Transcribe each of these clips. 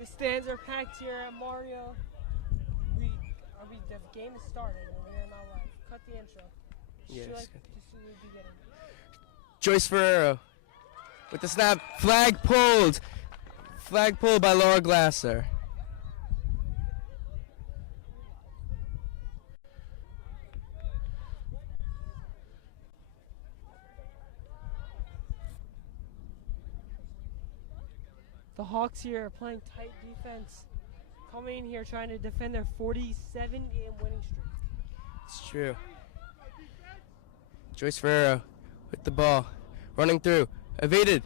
The stands are packed here at Mario. The game is started and we're not live. Cut the intro. Yes. Beginning. Joyce Ferrero with the snap. Flag pulled. Flag pulled by Laura Glasser. The Hawks here are playing tight defense. Coming in here trying to defend their 47-game winning streak. It's true. Joyce Ferrero with the ball. Running through. Evaded.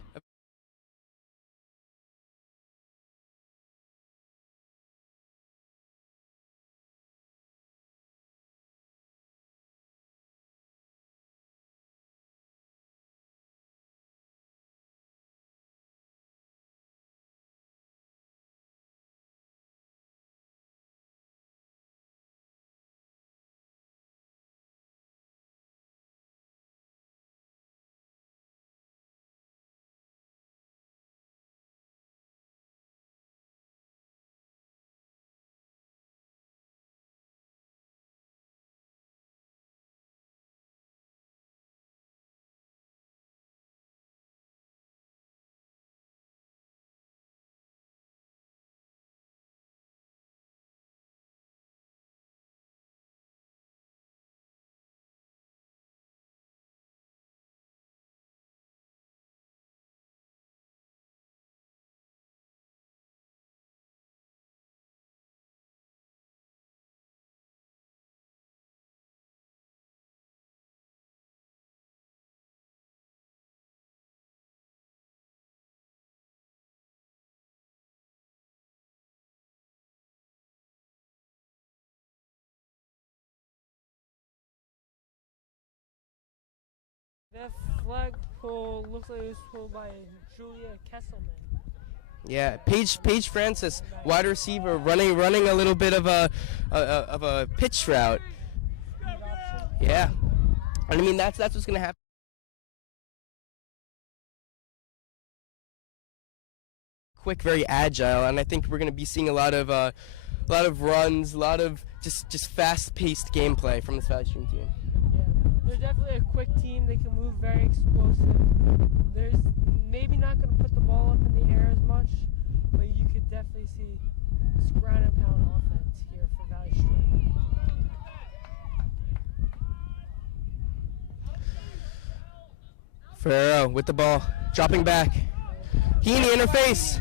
That flagpole looks like it was pulled by Julia Kesselman. Yeah, Paige Francis, wide receiver, running a little bit of a pitch route. Yeah, and I mean that's what's gonna happen. Quick, very agile, and I think we're gonna be seeing a lot of runs, a lot of just fast-paced gameplay from this Valley Stream team. They're definitely a quick team. They can move very explosive. There's maybe not going to put the ball up in the air as much, but you could definitely see this ground and pound offense here for Valley Stream. Ferrero with the ball, dropping back. Heaney in her face.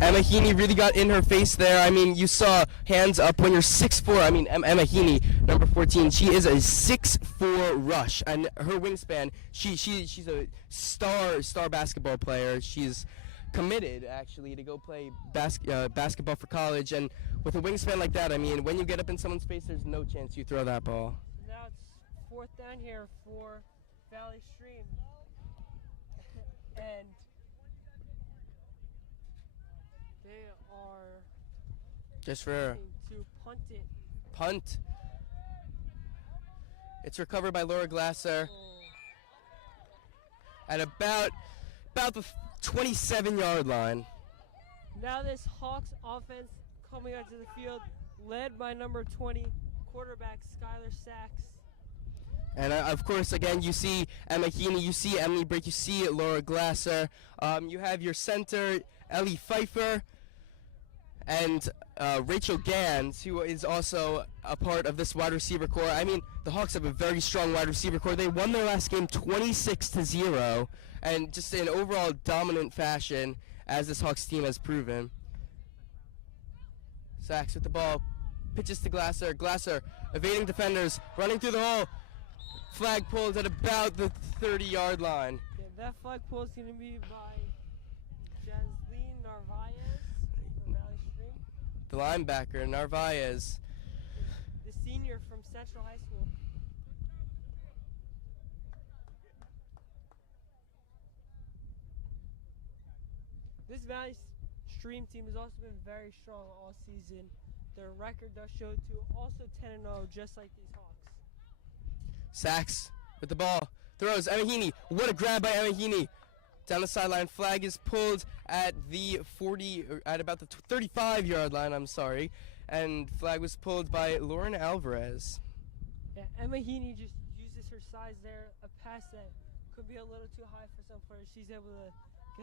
Emma Heaney really got in her face there. I mean, you saw hands up when you're 6'4". I mean, Emma Heaney, number 14, she is a 6'4" rush, and her wingspan. She's a star basketball player. She's committed actually to go play basketball for college, and with a wingspan like that, I mean, when you get up in someone's face, there's no chance you throw that ball. Now it's fourth down here for Valley Stream, and they are just for to punt it. Punt. It's recovered by Laura Glasser at about the 27-yard line. Now this Hawks offense coming onto the field, led by number 20 quarterback Skylar Sachs. And of course, again, you see Emma Heaney, you see Emily Brick, you see Laura Glasser. You have your center Ellie Pfeiffer, and Rachel Gans, who is also a part of this wide receiver core. I mean, the Hawks have a very strong wide receiver core. They won their last game 26-0, and just in overall dominant fashion, as this Hawks team has proven. Sachs with the ball, pitches to Glasser. Glasser evading defenders, running through the hole. Flag pulled at about the 30-yard line. Yeah, that flag pull is going to be by Jasleen Narvaez from Valley Stream. The linebacker, Narvaez. The senior from Central High School. This Valley Stream team has also been very strong all season. Their record does show to also 10-0, just like these Hawks. Sachs with the ball, throws, Emma Heaney. What a grab by Emma Heaney. Down the sideline, flag is pulled at the 40, or at about the 35-yard line, I'm sorry. And flag was pulled by Lauren Alvarez. Yeah, Emma Heaney just uses her size there. A pass that could be a little too high for some players. She's able to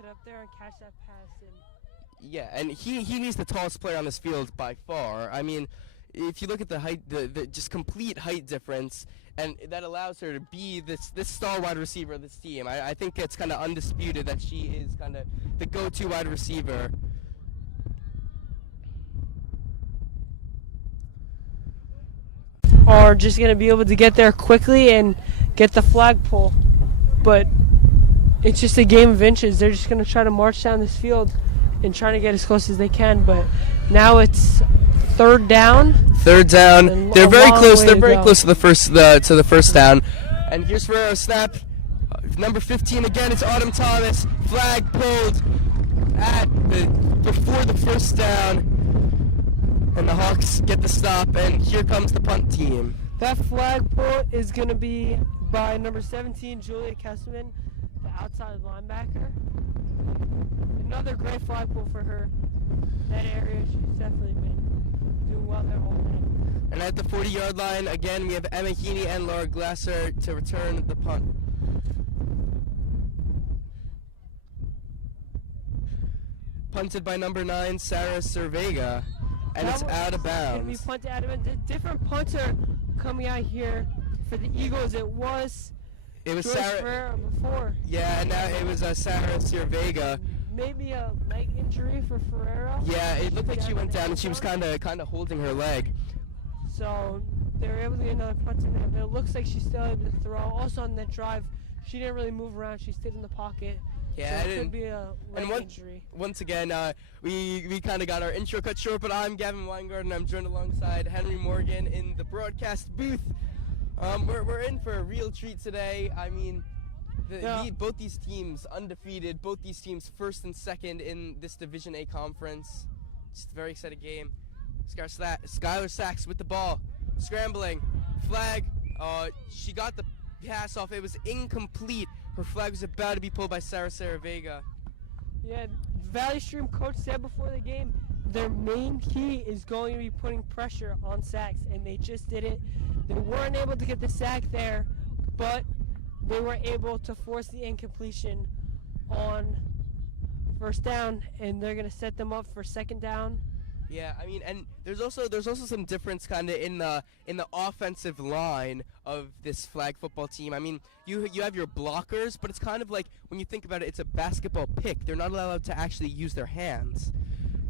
get up there and catch that pass. And Yeah, and he's the tallest player on this field by far. I mean, if you look at the height, the just complete height difference, and that allows her to be this star wide receiver of this team. I think it's kind of undisputed that she is kind of the go-to wide receiver. are just going to be able to get there quickly and get the flagpole. But it's just a game of inches. They're just going to try to march down this field and trying to get as close as they can. But now it's third down. Third down. They're very close. They're very close to the first down. And here's Ferrero's snap. Number 15 again. It's Autumn Thomas. Flag pulled before the first down. And the Hawks get the stop, and here comes the punt team. That flagpole is going to be by number 17, Julia Kessman, the outside linebacker. Another great flagpole for her. That area, she's definitely been doing well there all day. And at the 40-yard line, again, we have Emma Heaney and Laura Glasser to return the punt. Punted by number 9, Sarah Cervega. And it's out of bounds. Going to be punted out of bounds. A different punter coming out here for the Eagles. It was Sarah Ferreira before. Yeah, and now it was Sarah Cervega. Maybe a leg injury for Ferreira. Yeah, it looked like she went down and she was kind of holding her leg. So they were able to get another punt in there, but it looks like she's still able to throw. Also on that drive, she didn't really move around. She stayed in the pocket. Yeah, so it could be a leg injury. Once again, we kind of got our intro cut short, but I'm Gavin Weingart, and I'm joined alongside Henry Morgan in the broadcast booth. We're in for a real treat today. I mean, both these teams undefeated, both these teams first and second in this Division A conference. It's a very exciting game. Skylar Sachs with the ball, scrambling, flag. She got the pass off. It was incomplete. Her flag was about to be pulled by Sarah Cervega. Yeah, Valley Stream coach said before the game, their main key is going to be putting pressure on Sachs, and they just did it. They weren't able to get the sack there, but they were able to force the incompletion on first down, and they're going to set them up for second down. Yeah, I mean, and there's also some difference kind of in the offensive line of this flag football team. I mean, you have your blockers, but it's kind of like when you think about it, it's a basketball pick. They're not allowed to actually use their hands.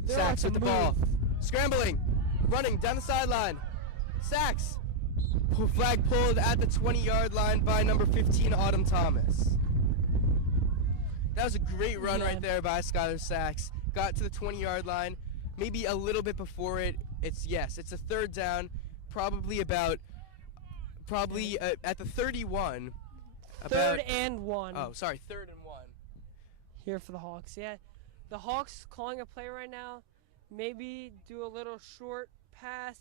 Sachs with the ball, scrambling, running down the sideline. Sachs, flag pulled at the 20-yard line by number 15, Autumn Thomas. That was a great run right there by Skylar Sachs. Got to the 20-yard line. Maybe a little bit before it. It's a third down, probably at the 31. Third and one. Oh, sorry, third and one. Here for the Hawks, yeah. The Hawks calling a play right now. Maybe do a little short pass.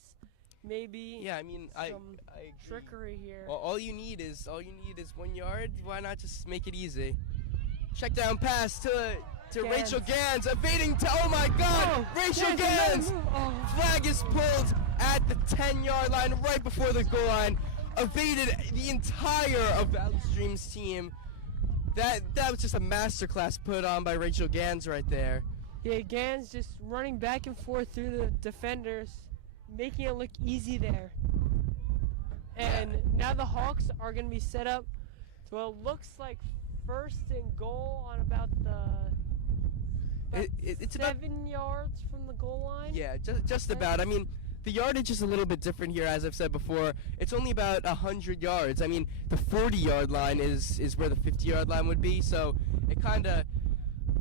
Maybe. Yeah, I mean, I agree. Trickery here. All you need is 1 yard. Why not just make it easy? Check down pass to Rachel Gans, evading oh my God, Rachel Gans! Flag is pulled at the 10-yard line, right before the goal line, evaded the entire of Valley Stream's team. That was just a masterclass put on by Rachel Gans right there. Yeah, Gans just running back and forth through the defenders, making it look easy there. And now the Hawks are going to be set up to what looks like first and goal on about the it's 7 yards from the goal line. Yeah, just about. I mean, the yardage is a little bit different here, as I've said before. It's only about 100 yards. I mean, the 40-yard line is where the 50-yard line would be, so it kind of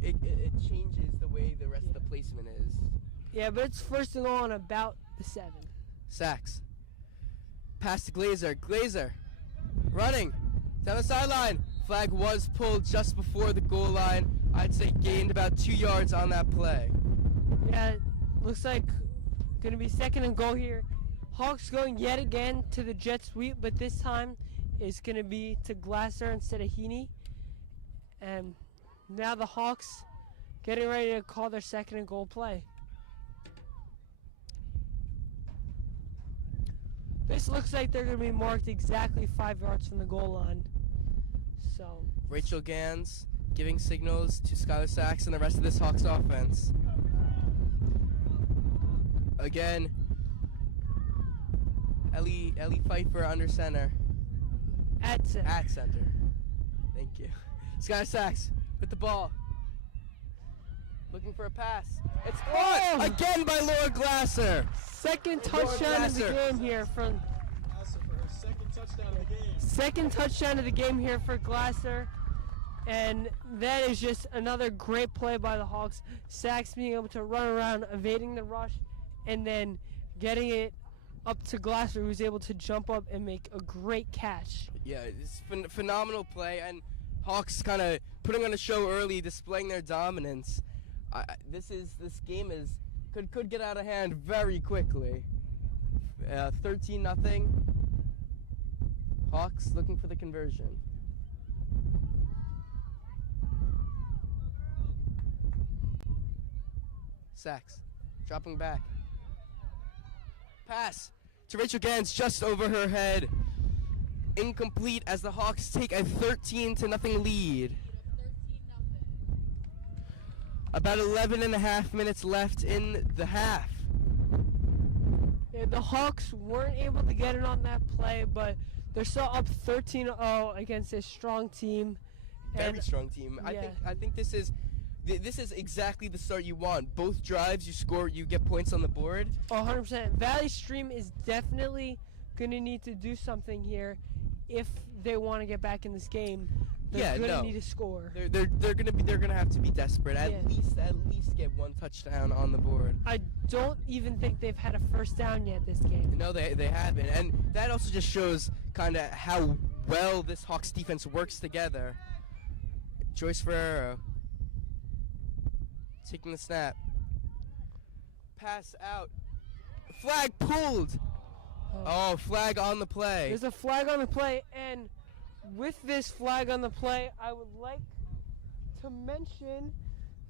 it changes the way the rest of the placement is. Yeah, but it's first and goal on about the 7. Sachs. Pass to Glazer. Glazer running down the sideline. Flag was pulled just before the goal line. I'd say gained about 2 yards on that play. Yeah, looks like going to be second and goal here. Hawks going yet again to the jet sweep, but this time it's going to be to Glasser instead of Heaney. And Now the Hawks getting ready to call their second and goal play. This looks like they're going to be marked exactly 5 yards from the goal line. So Rachel Gans giving signals to Skylar Sachs and the rest of this Hawks offense. Again, Ellie Pfeiffer under center. At center. At center. Thank you. Skylar Sachs with the ball. Looking for a pass. It's caught again by Laura Glasser. Second touchdown of the game here from second touchdown of the game here for Glasser. And that is just another great play by the Hawks. Sachs being able to run around, evading the rush, and then getting it up to Glasser, who's able to jump up and make a great catch. Yeah, it's phenomenal play, and Hawks kind of putting on a show early, displaying their dominance. This game could get out of hand very quickly. 13-0. Hawks looking for the conversion. Sachs dropping back. Pass to Rachel Gans just over her head. Incomplete as the Hawks take a 13-0 lead. About 11.5 minutes left in the half. Yeah, the Hawks weren't able to get it on that play, but they're still up 13-0 against a strong team. Very strong team. Yeah. I think this is exactly the start you want. Both drives, you score, you get points on the board. 100%. Valley Stream is definitely going to need to do something here if they want to get back in this game. They're going to need to score. They're gonna have to be desperate. At least get one touchdown on the board. I don't even think they've had a first down yet this game. No, they haven't, and that also just shows kind of how well this Hawks defense works together. Joyce Ferrero taking the snap. Pass out. Flag pulled. Oh, flag on the play. There's a flag on the play, and with this flag on the play, I would like to mention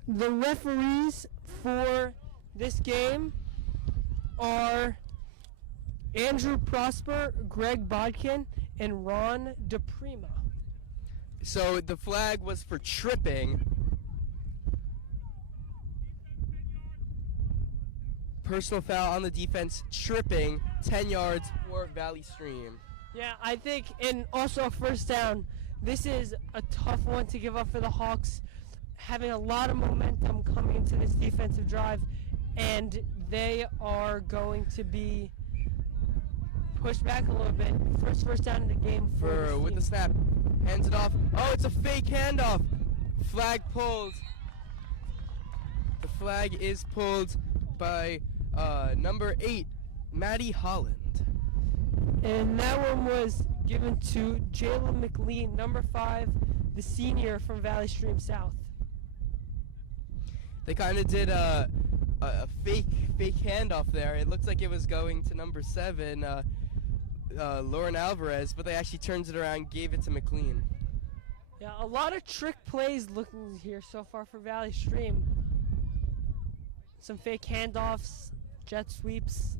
the referees for this game are Andrew Prosper, Greg Bodkin, and Ron DePrima. So the flag was for tripping. Personal foul on the defense, tripping, 10 yards for Valley Stream. Yeah, I think, and also a first down. This is a tough one to give up for the Hawks, having a lot of momentum coming into this defensive drive, and they are going to be pushed back a little bit. First down in the game with the snap, hands it off. Oh, it's a fake handoff. Flag pulled. The flag is pulled by number 8, Maddie Holland. And that one was given to Jalen McLean, number 5, the senior from Valley Stream South. They kind of did a fake handoff there. It looked like it was going to number 7, Lauren Alvarez, but they actually turned it around, gave it to McLean. Yeah, a lot of trick plays looking here so far for Valley Stream. Some fake handoffs, jet sweeps.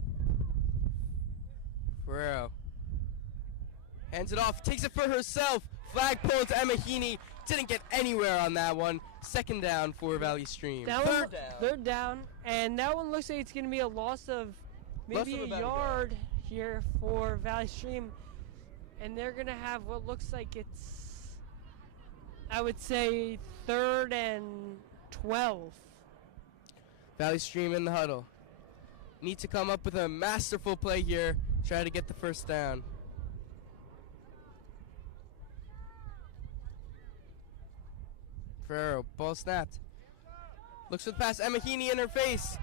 Ferrero hands it off, takes it for herself. Flag pulled to Emma Heaney. Didn't get anywhere on that one. Second down for Valley Stream. Third down. And that one looks like it's going to be a loss of maybe a yard here for Valley Stream. And they're going to have what looks like it's, I would say, 3rd and 12. Valley Stream in the huddle. Need to come up with a masterful play here. Try to get the first down. Ferrero, ball snapped. Looks for the pass. Emma Heaney in her face.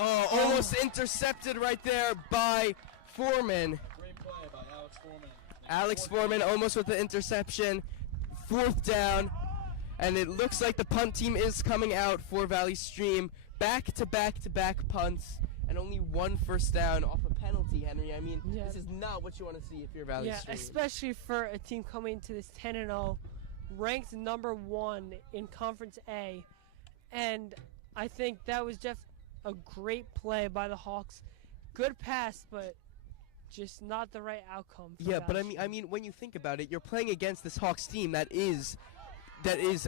Oh, almost intercepted right there by Foreman. Great play by Alex Foreman. Alex Foreman almost with the interception. 4th down. And it looks like the punt team is coming out for Valley Stream. Back-to-back-to-back punts. And only one first down off a penalty, Henry. I mean, this is not what you want to see if you're Valley Stream. Yeah, especially for a team coming to this 10-0 ranked number 1 in Conference A, and I think that was just a great play by the Hawks. Good pass, but just not the right outcome. For Yeah, but Valley I mean, when you think about it, you're playing against this Hawks team that is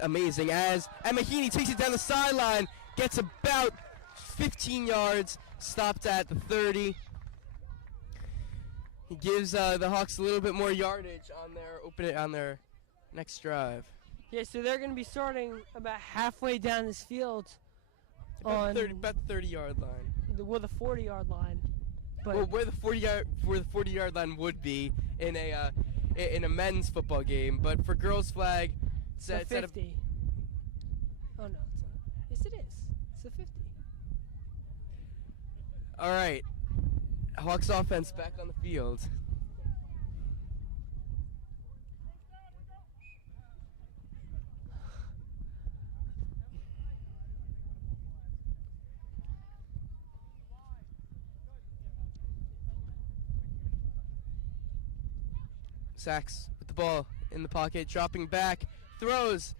amazing. As Emma Heaney takes it down the sideline, gets about 15 yards, stopped at the 30. He gives the Hawks a little bit more yardage on their next drive. Yeah, so they're going to be starting about halfway down this field About the 30-yard line. with a 40-yard line. But Well, where the 40-yard line would be in a men's football game, but for girls flag, it's a 50. Oh, no, it's not. Yes, it is. It's a 50. All right, Hawks offense back on the field. Sachs with the ball in the pocket, dropping back, throws,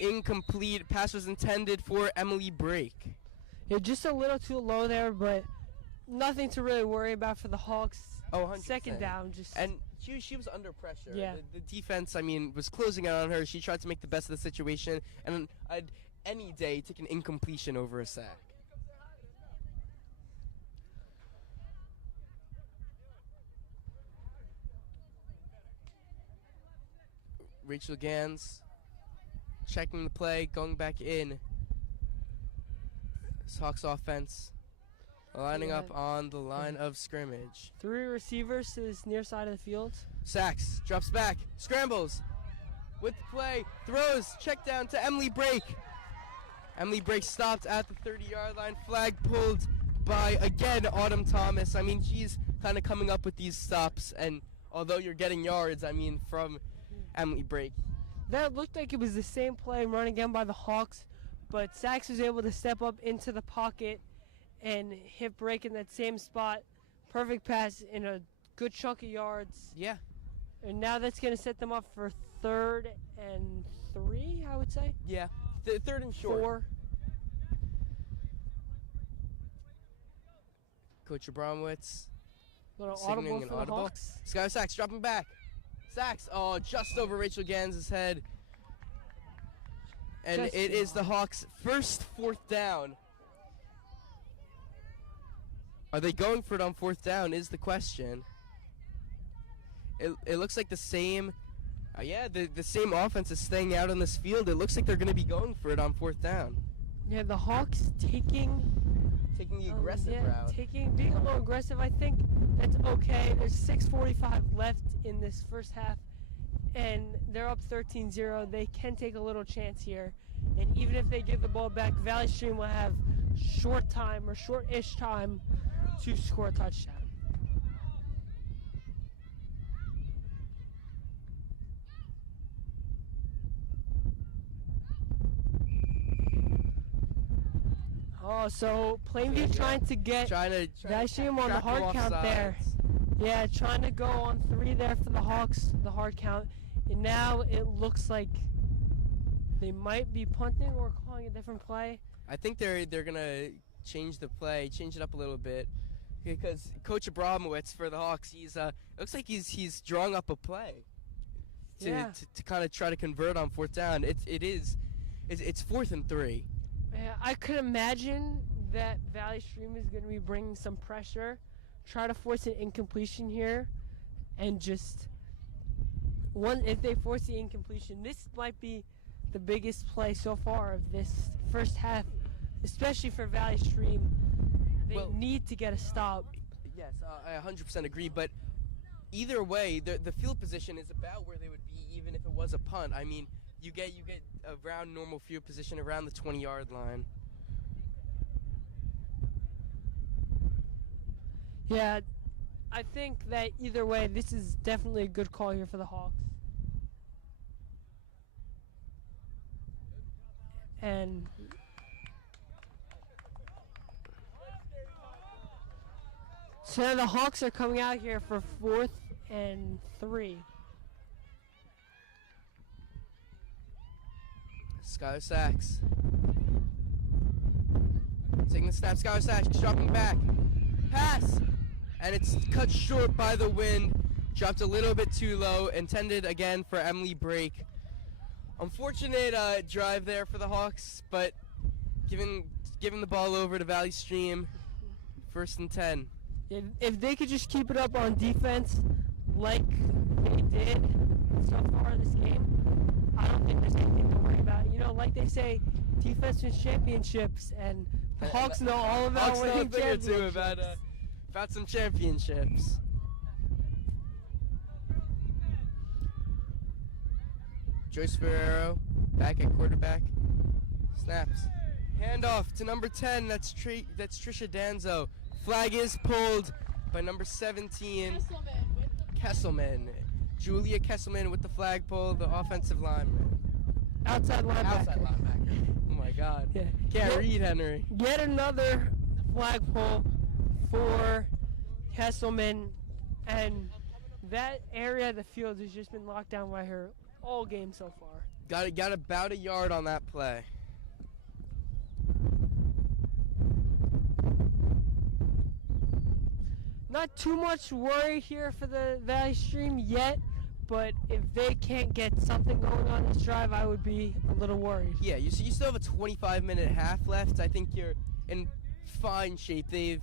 incomplete. Pass was intended for Emily Brake. Yeah, just a little too low there, but nothing to really worry about for the Hawks. Oh, 100%. Second down, just And she was under pressure. Yeah. The defense, I mean, was closing out on her. She tried to make the best of the situation, and I'd any day take an incompletion over a sack. Rachel Gans checking the play, going back in. This Hawks offense lining up on the line of scrimmage. 3 receivers to this near side of the field. Sachs drops back, scrambles with the play, throws, check down to Emily Brake. Emily Brake stopped at the 30-yard line, flag pulled by, again, Autumn Thomas. I mean, she's kind of coming up with these stops, and although you're getting yards, I mean, from Emily Brake. That looked like it was the same play run again by the Hawks, but Sachs was able to step up into the pocket and hit Brake in that same spot. Perfect pass in a good chunk of yards. Yeah. And now that's going to set them up for 3rd and 3, I would say. Yeah. Third and short. 4. Coach Abramowitz Little signaling audible an for the audible. Hawks. Sky Sachs dropping back. Sachs, oh, just over Rachel Gans' head. And Just it is the Hawks' first 4th down. Are they going for it on 4th down is the question. It looks like the same, the same offense is staying out on this field. It looks like they're going to be going for it on 4th down. Yeah, the Hawks taking the aggressive route. Being a little aggressive. I think that's okay. There's 6:45 left in this first half, and they're up 13-0. They can take a little chance here, and even if they give the ball back, Valley Stream will have short-ish time to score a touchdown. Oh, so Plainview trying to get Valley Stream on the hard count there. Yeah, trying to go on 3 there for the Hawks, the hard count. And now it looks like they might be punting or calling a different play. I think they're gonna change the play, change it up a little bit, because Coach Abramowitz for the Hawks, he's looks like he's drawing up a play to kind of try to convert on 4th down. It's 4th and 3. Yeah, I could imagine that Valley Stream is going to be bringing some pressure, try to force an incompletion here, and just if they force the incompletion, this might be the biggest play so far of this first half, especially for Valley Stream. They need to get a stop. Yes, I 100% agree, but either way, the field position is about where they would be even if it was a punt. I mean, you get around normal field position around the 20-yard line. Yeah, I think that either way, this is definitely a good call here for the Hawks. And so now the Hawks are coming out here for 4th and 3. Skylar Sachs. Taking the snap, Skylar Sachs dropping back. Pass! And it's cut short by the wind. Dropped a little bit too low. Intended again for Emily Brake. Unfortunate drive there for the Hawks, but giving the ball over to Valley Stream. 1st and 10. If they could just keep it up on defense like they did so far this game, I don't think there's anything to worry about. You know, like they say, defense wins championships, and the Hawks know all about Hawks know a winning thing or two championships. about some championships. Joyce Ferrero back at quarterback. Snaps. Handoff to number 10. That's Trisha Danzo. Flag is pulled by number 17, Kesselman. Julia Kesselman with the flag pull, the offensive lineman. Outside linebacker. Oh my God. Yeah. Can't read, Henry. Yet another flagpole for Kesselman, and that area of the field has just been locked down by her all game so far. Got about a yard on that play. Not too much worry here for the Valley Stream yet, but if they can't get something going on this drive, I would be a little worried. Yeah, you still have a 25-minute half left. I think you're in fine shape. They've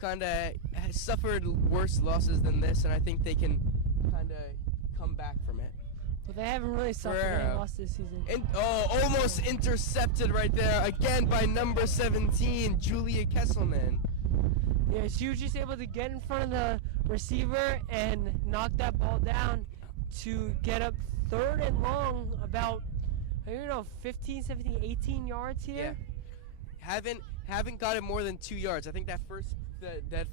kind of suffered worse losses than this, and I think they can kind of come back from it. But they haven't really suffered any loss this season. Almost intercepted right there again by number 17, Julia Kesselman. Yeah, she was just able to get in front of the receiver and knock that ball down to get up 3rd and long, about, 15, 17, 18 yards here. Yeah. Haven't got it more than 2 yards. I think that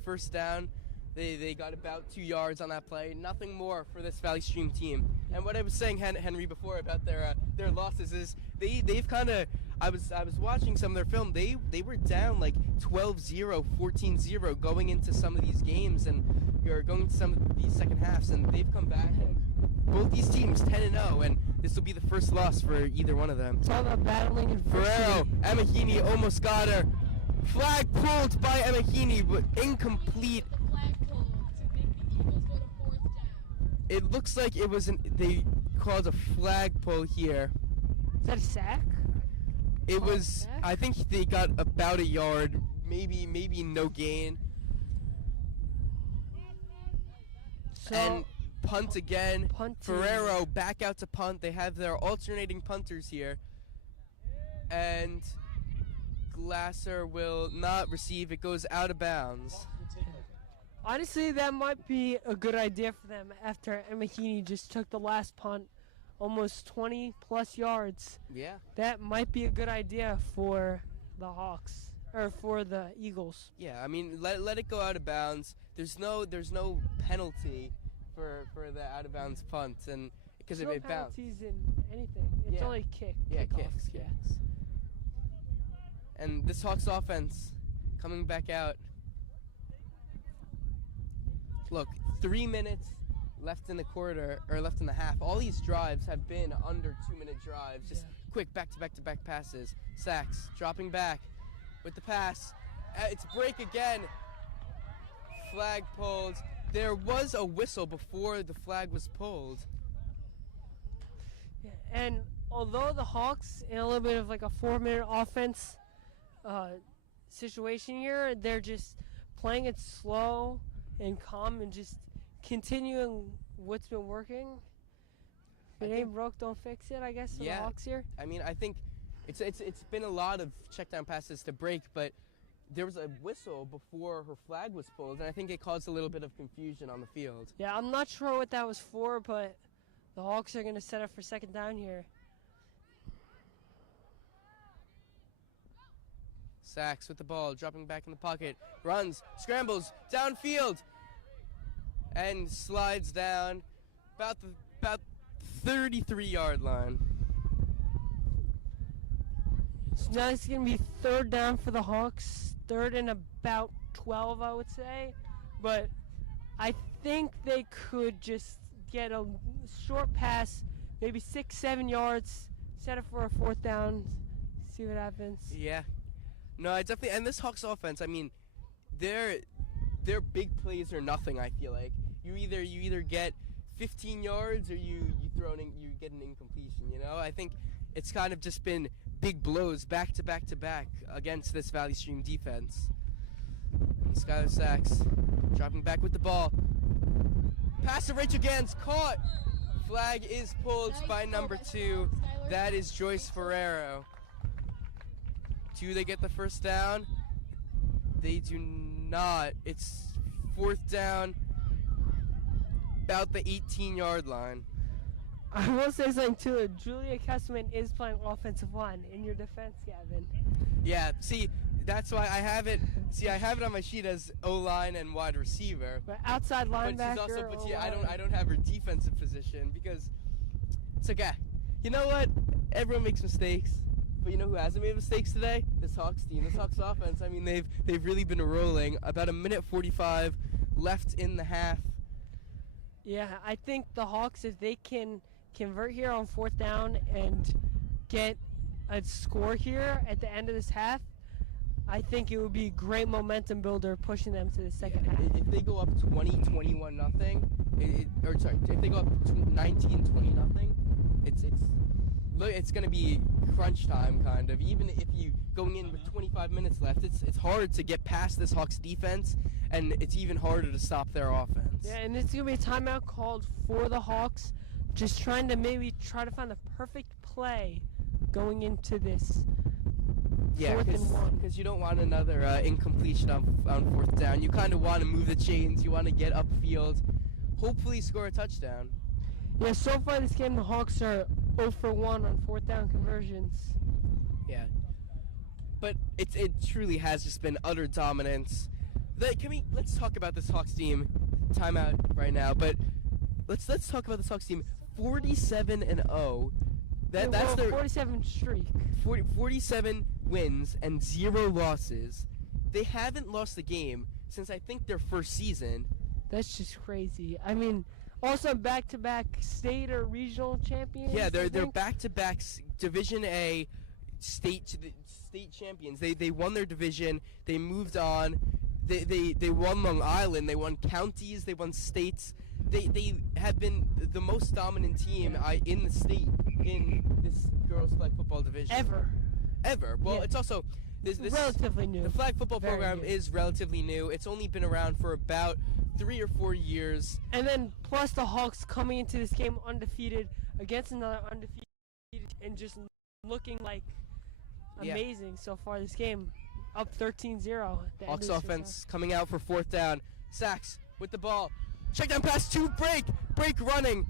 first down, they got about 2 yards on that play. Nothing more for this Valley Stream team. And what I was saying, Henry, before about their losses is they've kind of. I was watching some of their film. They were down like 12-0, 14-0 going into some of these games, and you're going to some of these second halves, and they've come back. And both these teams 10-0, and this will be the first loss for either one of them. It's all about battling adversity. Ferrero, Emma Heaney almost got her. Flag pulled by Emma Heaney, but incomplete. It looks like it was they called a flag pull here. Is that a sack? It was, I think they got about a yard, maybe no gain. So, and punt again. Punting. Ferrero back out to punt. They have their alternating punters here. And Glasser will not receive. It goes out of bounds. Honestly, that might be a good idea for them after Emma Heaney just took the last punt almost 20-plus yards. Yeah. That might be a good idea for the Hawks, or for the Eagles. Yeah, I mean, let it go out of bounds. There's no penalty for the out of bounds punt, and because There's it no bounced. penalties in anything. It's Yeah. only kick. Yeah, kickoffs. kicks. Yeah. And this Hawks offense coming back out. Look, 3 minutes left in the quarter, or left in the half. All these drives have been under 2-minute drives. Just quick back-to-back passes. Sachs dropping back with the pass. It's break again. Flag pulled. There was a whistle before the flag was pulled. Yeah, and although the Hawks, in a little bit of like a 4-minute offense situation here, they're just playing it slow and calm and just continuing what's been working. If it ain't broke, don't fix it, I guess, for the Hawks here. I mean, I think it's been a lot of check down passes to break, but there was a whistle before her flag was pulled, and I think it caused a little bit of confusion on the field. Yeah, I'm not sure what that was for, but the Hawks are going to set up for second down here. Sachs with the ball, dropping back in the pocket, runs, scrambles, downfield, and slides down about 33-yard line. So now it's going to be third down for the Hawks, third and about 12, I would say. But I think they could just get a short pass, maybe 6-7 yards, Set it for a 4th down. See what happens. Yeah. No, I definitely. And this Hawks offense, I mean, their big plays are nothing. I feel like you either get 15 yards or you get an incompletion. You know, I think it's kind of just been big blows back to back to back against this Valley Stream defense. And Skylar Sachs dropping back with the ball. Pass to Rachel Gans, caught. Flag is pulled by number 2. That is Joyce Ferrero. 2, they get the first down. They do not. It's 4th down, about the 18-yard line. I will say something too. Julia Kesselman is playing offensive line in your defense, Gavin. Yeah, see, that's why I have it. See, I have it on my sheet as O-line and wide receiver. But outside linebacker. But she's also, but yeah, I don't have her defensive position because it's okay. You know what? Everyone makes mistakes, but you know who hasn't made mistakes today? This Hawks team, this Hawks offense. I mean, they've really been rolling. About a minute 45 left in the half. Yeah, I think the Hawks, if they can convert here on 4th down and get a score here at the end of this half, I think it would be a great momentum builder pushing them to the second half. If they go up 20-21 nothing, if they go up 19-20 nothing, it's going to be crunch time kind of. Even if you going in with 25 minutes left, it's hard to get past this Hawks defense, and it's even harder to stop their offense. Yeah, and it's going to be a timeout called for the Hawks, just trying to try to find the perfect play going into this. Yeah, 4th and 1. Because you don't want another incompletion on 4th down. You kind of want to move the chains. You want to get upfield, hopefully score a touchdown. Yeah, so far this game, the Hawks are 0 for 1 on 4th down conversions. Yeah, but it truly has just been utter dominance. Let's talk about this Hawks team. Timeout right now, but let's talk about this Hawks team. 47-0. That's their 47 streak. 47 wins and 0 losses. They haven't lost a game since I think their first season. That's just crazy. I mean, also back-to-back state or regional champions. Yeah, they're back-to-back Division A state champions. They won their division. They moved on. They won Long Island. They won counties. They won states. They have been the most dominant team in the state in this girls flag football division. Ever. Well, Yeah. it's also this relatively new. The flag football Very program new. is relatively new. It's only been around for about 3 or 4 years. And then plus the Hawks coming into this game undefeated against another undefeated and just looking like amazing so far this game. Up 13-0. Hawks offense coming out for 4th down. Sachs with the ball. Check down pass to break running.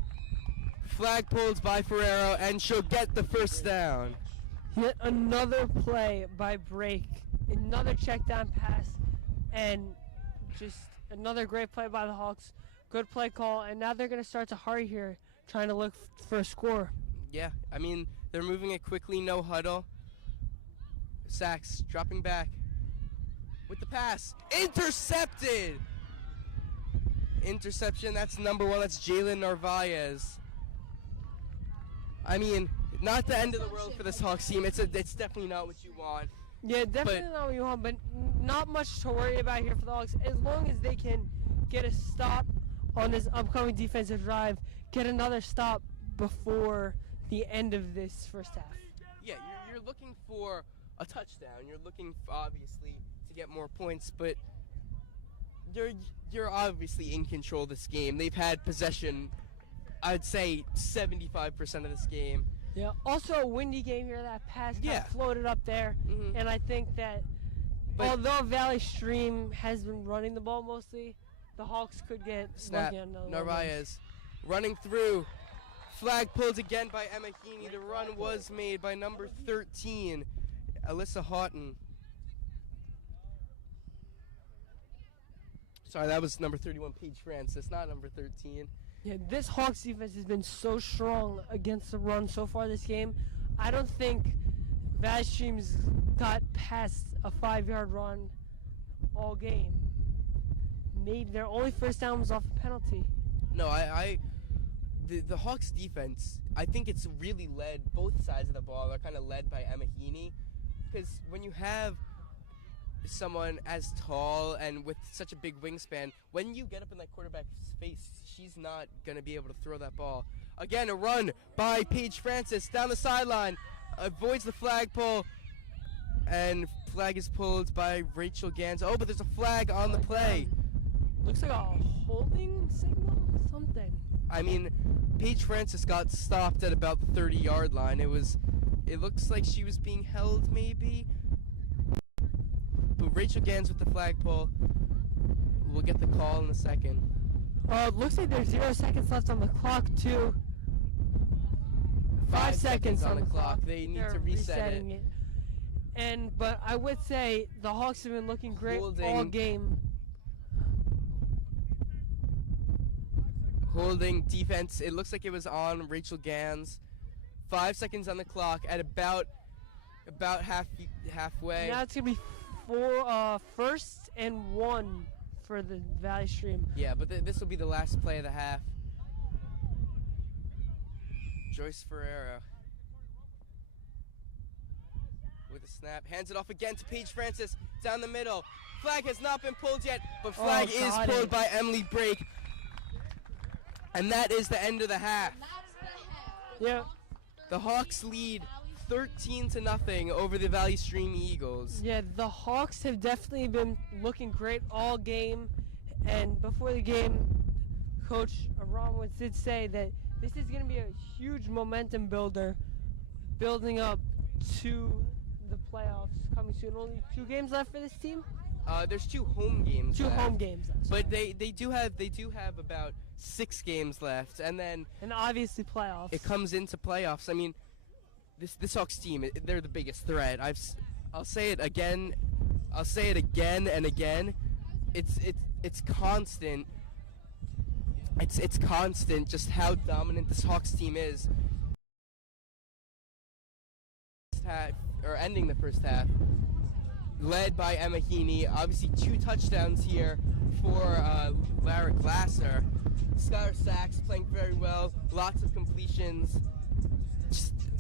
Flag pulled by Ferrero, and she'll get the first down. Yet another play by Break. Another check down pass. And just another great play by the Hawks. Good play call. And now they're going to start to hurry here, trying to look for a score. Yeah, I mean, they're moving it quickly, no huddle. Sachs dropping back with the pass. Intercepted! Interception, that's number 1. That's Jalen Narvaez. I mean, not the end of the world for this Hawks team. It's definitely not what you want. Yeah, definitely not what you want, but not much to worry about here for the Hawks. As long as they can get a stop on this upcoming defensive drive, get another stop before the end of this first half. Yeah, you're looking for a touchdown. You're looking, obviously, to get more points, but you're obviously in control of this game. They've had possession, I'd say 75% of this game. Yeah, also a windy game here. That pass kind of floated up there, and I think that although Valley Stream has been running the ball mostly, the Hawks could get lucky on another Narvaez running through. Flag pulled again by Emma Heaney. The run was made by number 13, Alyssa Houghton. Sorry, that was number 31, Paige Francis, not number 13. Yeah, this Hawks defense has been so strong against the run so far this game. I don't think Valley Stream's got past a 5-yard run all game. Maybe their only first down was off a penalty. No, the Hawks defense, I think it's really led, both sides of the ball are kind of led by Emma Heaney, because when you have someone as tall and with such a big wingspan, when you get up in that quarterback's face, she's not going to be able to throw that ball. Again, a run by Paige Francis down the sideline, avoids the flagpole, and flag is pulled by Rachel Gans. Oh, but there's a flag on the play. Looks like a holding signal, something. I mean, Paige Francis got stopped at about the 30-yard line. It looks like she was being held, maybe. But Rachel Gans with the flagpole. We'll get the call in a second. It looks like there's 0 seconds left on the clock, too. 5 seconds on the clock. They need They're to reset it. And but I would say the Hawks have been looking great Holding. all game. Holding defense. It looks like it was on Rachel Gans. 5 seconds on the clock at about halfway. Now it's gonna be first and 1 for the Valley Stream. Yeah, but this will be the last play of the half. Joyce Ferreira with a snap, hands it off again to Paige Francis down the middle. Flag has not been pulled yet, but flag is pulled by Emily Brake. And that is the end of the half. Yeah. The Hawks lead 13-0 over the Valley Stream Eagles. Yeah, the Hawks have definitely been looking great all game. And before the game, Coach Aronowitz did say that this is going to be a huge momentum builder, building up to the playoffs coming soon. Only 2 games left for this team. There's 2 home games. Two home games left. But they do have about 6 games left, and then obviously playoffs. it comes into playoffs. I mean, this Hawks team, they're the biggest threat. I'll say it again. I'll say it again and again. It's constant. It's constant just how dominant this Hawks team is. Ending the first half, led by Emma Heaney. Obviously 2 touchdowns here for Lara Glasser. Skylar Sachs playing very well. Lots of completions.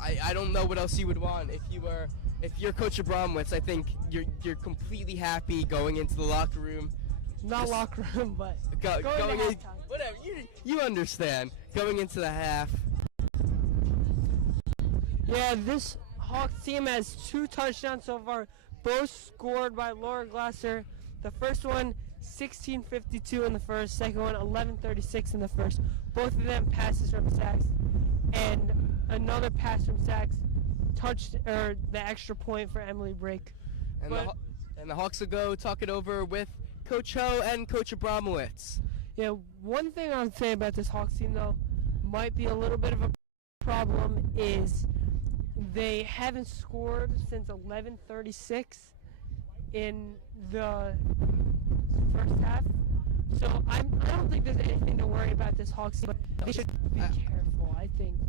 I don't know what else you would want if you're Coach Abramowitz. I think you're completely happy going into the locker room. Not locker room, but going in, in, whatever. You understand. Going into the half. Yeah, this Hawks team has 2 touchdowns so far, both scored by Laura Glasser. The first one, 16:52 in the first. Second one, 11:36 in the first. Both of them passes from Sachs, and another pass from Sachs touched the extra point for Emily Brake. And the Hawks will go talk it over with Coach Ho and Coach Abramowitz. Yeah, one thing I would say about this Hawks team, though, might be a little bit of a problem, is they haven't scored since 11:36 in the first half. So I don't think there's anything to worry about this Hawks team, but they should be careful, I think.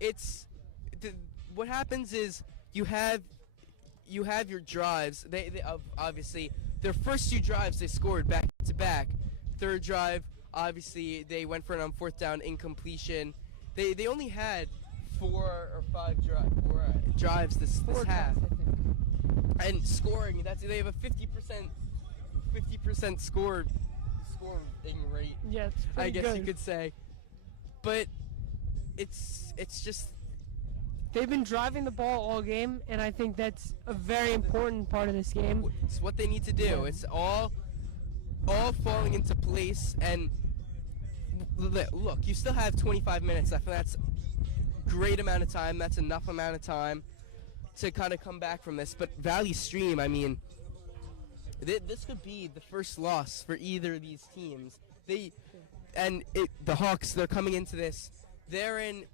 It's what happens is you have your drives. They obviously their first 2 drives they scored back to back. Third drive, obviously they went for an on 4th down incompletion. They only had 4 or 5 drives this half. And scoring, they have a 50% scoring rate. Yeah, it's I guess good. you could say. But it's just they've been driving the ball all game, and I think that's a very important part of this game. It's what they need to do. Yeah. It's all falling into place. And look, you still have 25 minutes left, and that's a great amount of time. That's enough amount of time to kind of come back from this. But Valley Stream, I mean, this could be the first loss for either of these teams. The Hawks, they're coming into this. They're in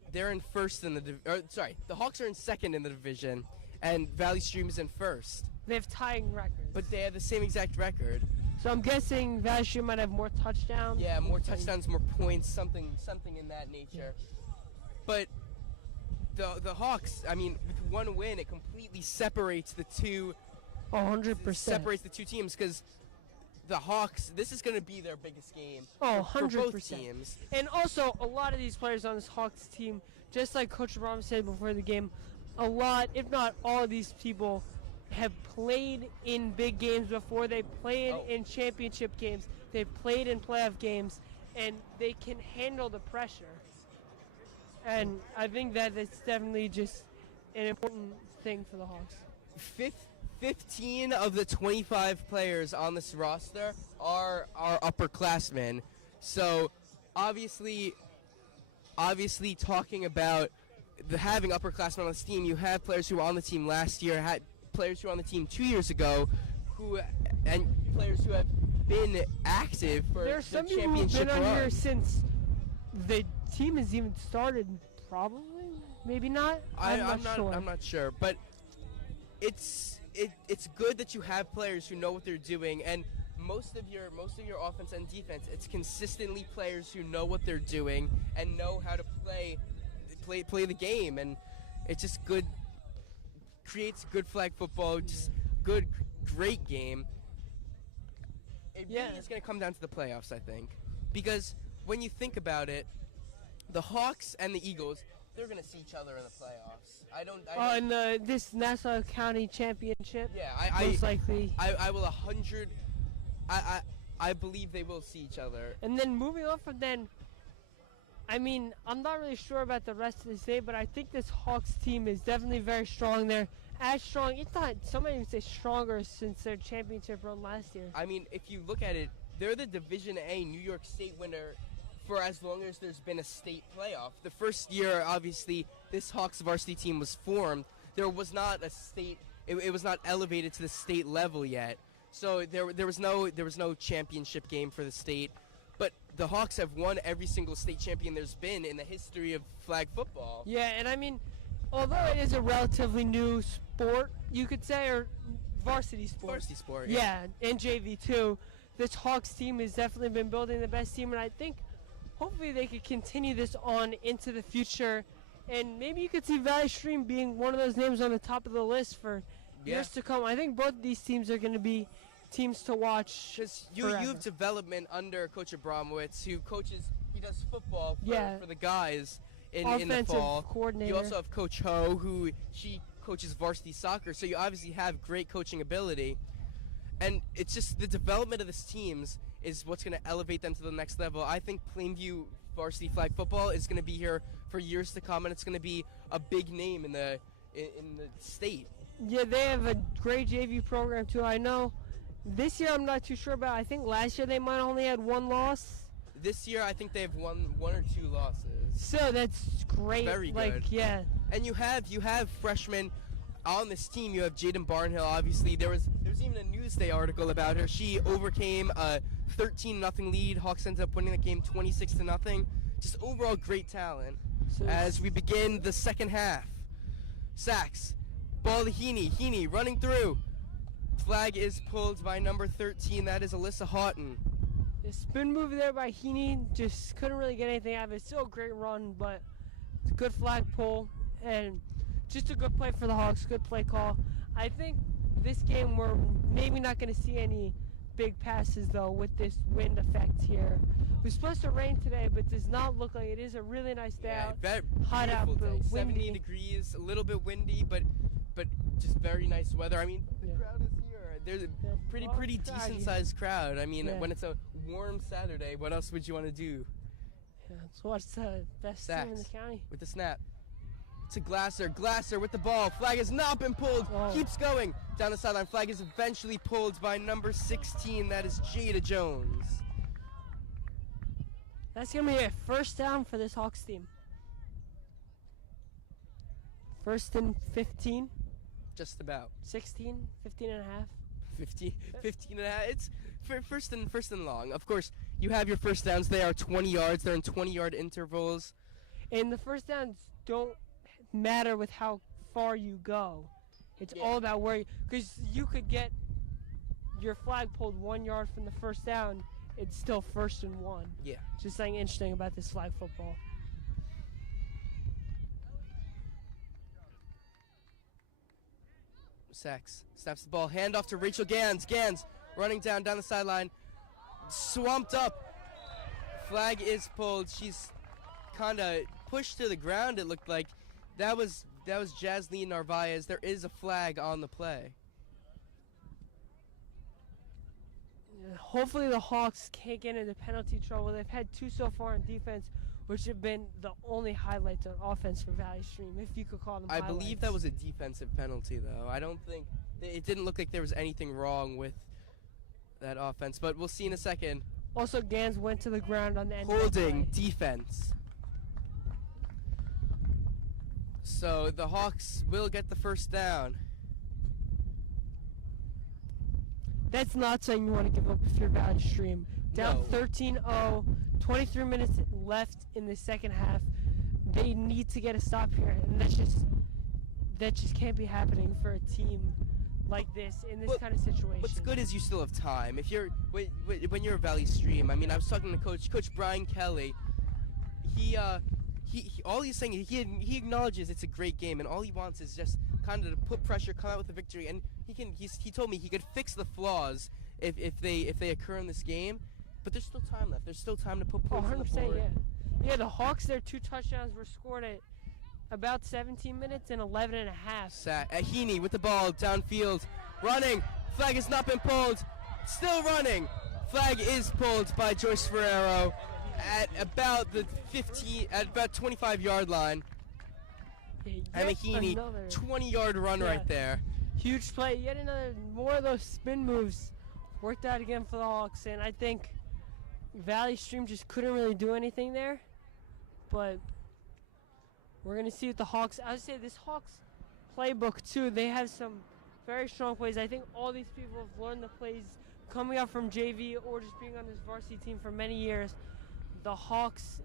first in the Hawks are in second in the division, and Valley Stream is in first. They have tying records. But they have the same exact record. So I'm guessing Valley Stream might have more touchdowns. Yeah, more touchdowns, more points, something in that nature. But the Hawks, I mean, with 1 win, it completely separates the two. 100%. Separates the 2 teams, because the Hawks, this is going to be their biggest game Oh, for both 100%. teams. And also, a lot of these players on this Hawks team, just like Coach Abrams said before the game, a lot, if not all of these people, have played in big games before. They played in championship games. They played in playoff games, and they can handle the pressure. And I think that it's definitely just an important thing for the Hawks. 15 of the 25 players on this roster are upperclassmen. So obviously talking about having upperclassmen on this team, you have players who were on the team last year, had players who were on the team 2 years ago, and players who have been active for There's the some people who've championship been on run. here since the team has even started, probably, maybe not. I'm not sure. I'm not sure, but it's good that you have players who know what they're doing, and most of your offense and defense, it's consistently players who know what they're doing and know how to play the game, and it's just good, creates good flag football, just great game. It really is going to come down to the playoffs, I think, because when you think about it, the Hawks and the Eagles, they're going to see each other in the playoffs. In this Nassau County Championship. Yeah, most likely. I will 100. I believe they will see each other. And then moving on from then, I mean, I'm not really sure about the rest of the day, but I think this Hawks team is definitely very strong. They're as strong, if not, some might even say stronger since their championship run last year. I mean, if you look at it, they're the Division A New York State winner for as long as there's been a state playoff. The first year, obviously, this Hawks varsity team was formed, there was not a state. It was not elevated to the state level yet. So there was no championship game for the state. But the Hawks have won every single state champion there's been in the history of flag football. Yeah, and I mean, although it is a relatively new sport, you could say, or varsity sport. Varsity sport, yeah. And JV too. This Hawks team has definitely been building the best team, and I think hopefully they could continue this on into the future. And maybe you could see Valley Stream being one of those names on the top of the list for years to come. I think both of these teams are going to be teams to watch. Because you have development under Coach Abramowitz, he does football for the guys in the fall. Coordinator. You also have Coach Ho, she coaches varsity soccer, so you obviously have great coaching ability. And it's just the development of these teams is what's going to elevate them to the next level. I think Plainview varsity flag football is going to be here for years to come, and it's going to be a big name in the state. Yeah, they have a great JV program too. I know this year I'm not too sure about. I think last year they might only had one loss. This year I think they have one or two losses. So that's great. Very good. Yeah. And you have freshmen on this team. You have Jaden Barnhill. Obviously, there was even a Newsday article about her. She overcame a 13-0 lead. Hawks ended up winning the game 26-0. Just overall great talent. So as we begin the second half, Sachs, ball to Heaney. Heaney running through. Flag is pulled by number 13. That is Alyssa Houghton. The spin move there by Heaney, just couldn't really get anything out of it. Still a great run, but it's a good flag pull and just a good play for the Hawks. Good play call. I think this game we're maybe not going to see any big passes though with this wind effect here. It was supposed to rain today, but does not look like it. Is a really nice day out. Hot out, but windy. 70 degrees, a little bit windy, but just very nice weather. I mean, the crowd is here. There's a pretty decent sized crowd. I mean, when it's a warm Saturday, what else would you want to do? Yeah, let's watch the best team in the county. With the snap. To Glasser. Glasser with the ball. Flag has not been pulled. Keeps going. Down the sideline. Flag is eventually pulled by number 16. That is Jada Jones. That's going to be a first down for this Hawks team. 1st and 15. Just about. 16, 15 and a half. 15 and a half. It's first and long. Of course, you have your first downs. They are 20 yards. They're in 20-yard intervals. And the first downs don't matter with how far you go. It's all about where because you could get your flag pulled 1 yard from the first down. It's still 1st and 1. Yeah. Just something interesting about this flag football. Sachs snaps the ball. Hand off to Rachel Gans. Gans running down the sideline. swamped up. Flag is pulled. She's kind of pushed to the ground, it looked like. That was Jasleen Narvaez. There is a flag on the play. Hopefully the Hawks can't get into penalty trouble. They've had 2 so far in defense, which have been the only highlights on offense for Valley Stream, if you could call them I highlights. believe that was a defensive penalty, though. I don't think it didn't look like there was anything wrong with that offense, but we'll see in a second. Also, Gans went to the ground on the end of the Holding play. defense. So the Hawks will get the first down. That's not something you want to give up if you're Valley Stream. Down No. 13-0, 23 minutes left in the second half. They need to get a stop here, and that just can't be happening for a team like this in this kind of situation. What's good is you still have time. If you're when you're a Valley Stream, I mean, I was talking to Coach Brian Kelly. He all he's saying, he acknowledges it's a great game, and all he wants is just kind of to put pressure, come out with a victory, and he told me he could fix the flaws if they occur in this game, but there's still time left. There's still time to put points on the 100%, board. yeah. The Hawks, their 2 touchdowns were scored at about 17 minutes and 11 and a half. Heaney with the ball downfield, running. Flag has not been pulled. Still running. Flag is pulled by Joyce Ferrero at about the 25-yard line. And a Heaney 20-yard run right there. Huge play. Yet another more of those spin moves worked out again for the Hawks, and I think Valley Stream just couldn't really do anything there. But we're gonna see what the Hawks. I would say this Hawks playbook too. They have some very strong plays. I think all these people have learned the plays coming up from JV or just being on this varsity team for many years. The Hawks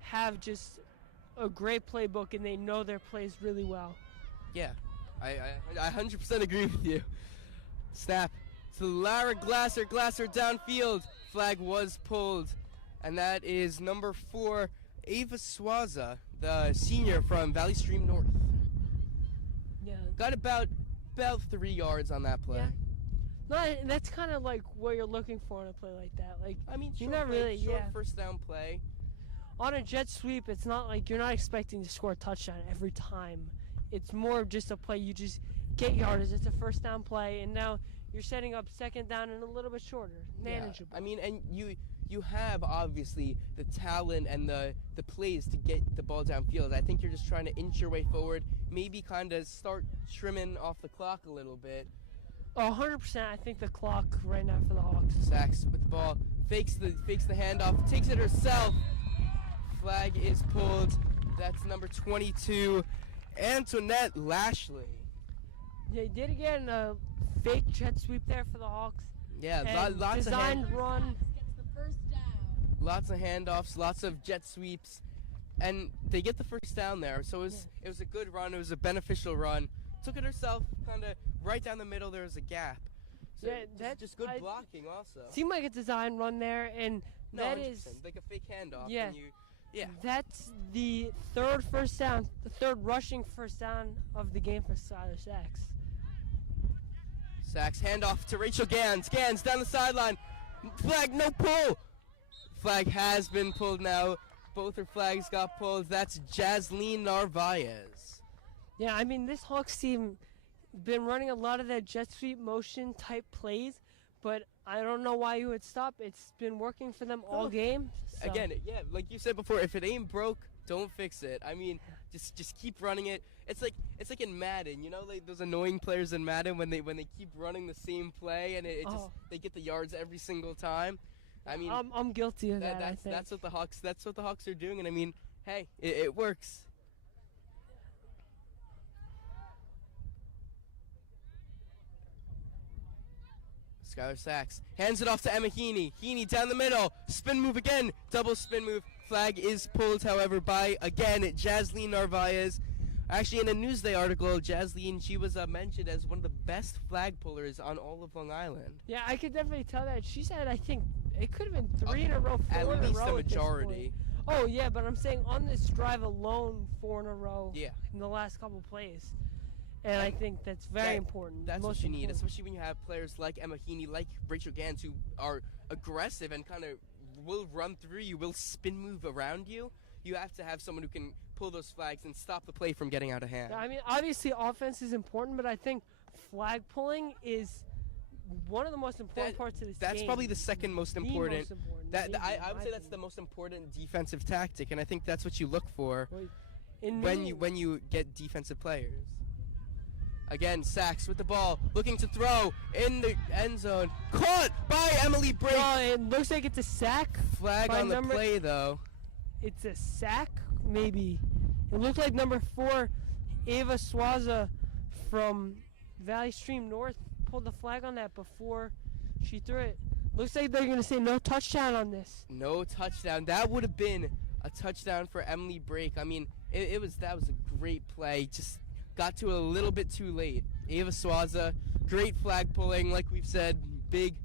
have just a great playbook, and they know their plays really well. Yeah, I 100% agree with you. Snap to Lara Glasser. Glasser downfield. Flag was pulled, and that is number 4, Ava Swaza, the senior from Valley Stream North. Yeah. Got about 3 yards on that play. Yeah. No, that's kind of like what you're looking for in a play like that. Like, I mean, you're short not play, really, short yeah. first down play. On a jet sweep, it's not like you're not expecting to score a touchdown every time. It's more of just a play. You just get yardage. It's a first down play, and now you're setting up second down and a little bit shorter, manageable. Yeah. I mean, and you have obviously the talent and the plays to get the ball downfield. I think you're just trying to inch your way forward, maybe kind of start trimming off the clock a little bit. 100%. I think the clock right now for the Hawks. Sachs with the ball, fakes the handoff, takes it herself. Flag is pulled. That's number 22, Antoinette Lashley. They did again a fake jet sweep there for the Hawks. Yeah, And lots designed of run. Gets the first down. lots of handoffs, lots of jet sweeps, and they get the first down there. So it was a good run. It was a beneficial run. Took it herself, kind of right down the middle. There was a gap. So Yeah, that's just good blocking also. Seemed like a design run there, and No, that 100%, is like a fake handoff. Yeah. And yeah. that's the third first down, the third rushing first down of the game for Skylar Sachs. Sachs handoff to Rachel Gans. Gans down the sideline. Flag, no pull. Flag has been pulled now. Both her flags got pulled. That's Jasleen Narvaez. Yeah, I mean, this Hawks team been running a lot of that jet sweep motion type plays, but I don't know why you would stop. It's been working for them all game. So. Again, yeah, like you said before, if it ain't broke, don't fix it. I mean, just keep running it. It's like in Madden, you know, like those annoying players in Madden when they keep running the same play and it just they get the yards every single time. I mean, I'm guilty of that. I think. That's what the Hawks are doing, and I mean, hey, it works. Skylar Sachs hands it off to Emma Heaney. Heaney down the middle. Spin move again. Double spin move. Flag is pulled, however, by, again, Jasleen Narvaez. Actually, in a Newsday article, Jasleen, she was mentioned as one of the best flag pullers on all of Long Island. Yeah, I could definitely tell that. She said, I think it could have been 3 in a row, 4 At in a row. least a at this majority. point. Oh, yeah, but I'm saying on this drive alone, 4 in a row. Yeah. In the last couple plays. And I think that's very important. That's most what you need, important. especially when you have players like Emma Heaney, like Rachel Gans, who are aggressive and kind of will run through you, will spin move around you. You have to have someone who can pull those flags and stop the play from getting out of hand. Yeah, I mean, obviously offense is important, but I think flag pulling is one of the most important parts of this game. That's probably the second most important. Most important I would say that's the most important defensive tactic, and I think that's what you look for when you get defensive players. Again, Sachs with the ball, looking to throw in the end zone. Caught by Emily Brake. Oh, it looks like it's a sack. Flag on the play, though. It's a sack, maybe. It looked like number 4, Ava Swaza from Valley Stream North, pulled the flag on that before she threw it. Looks like they're going to say no touchdown on this. No touchdown. That would have been a touchdown for Emily Brake. I mean, that was a great play. Just got to it a little bit too late. Ava Swaza, great flag pulling, like we've said, big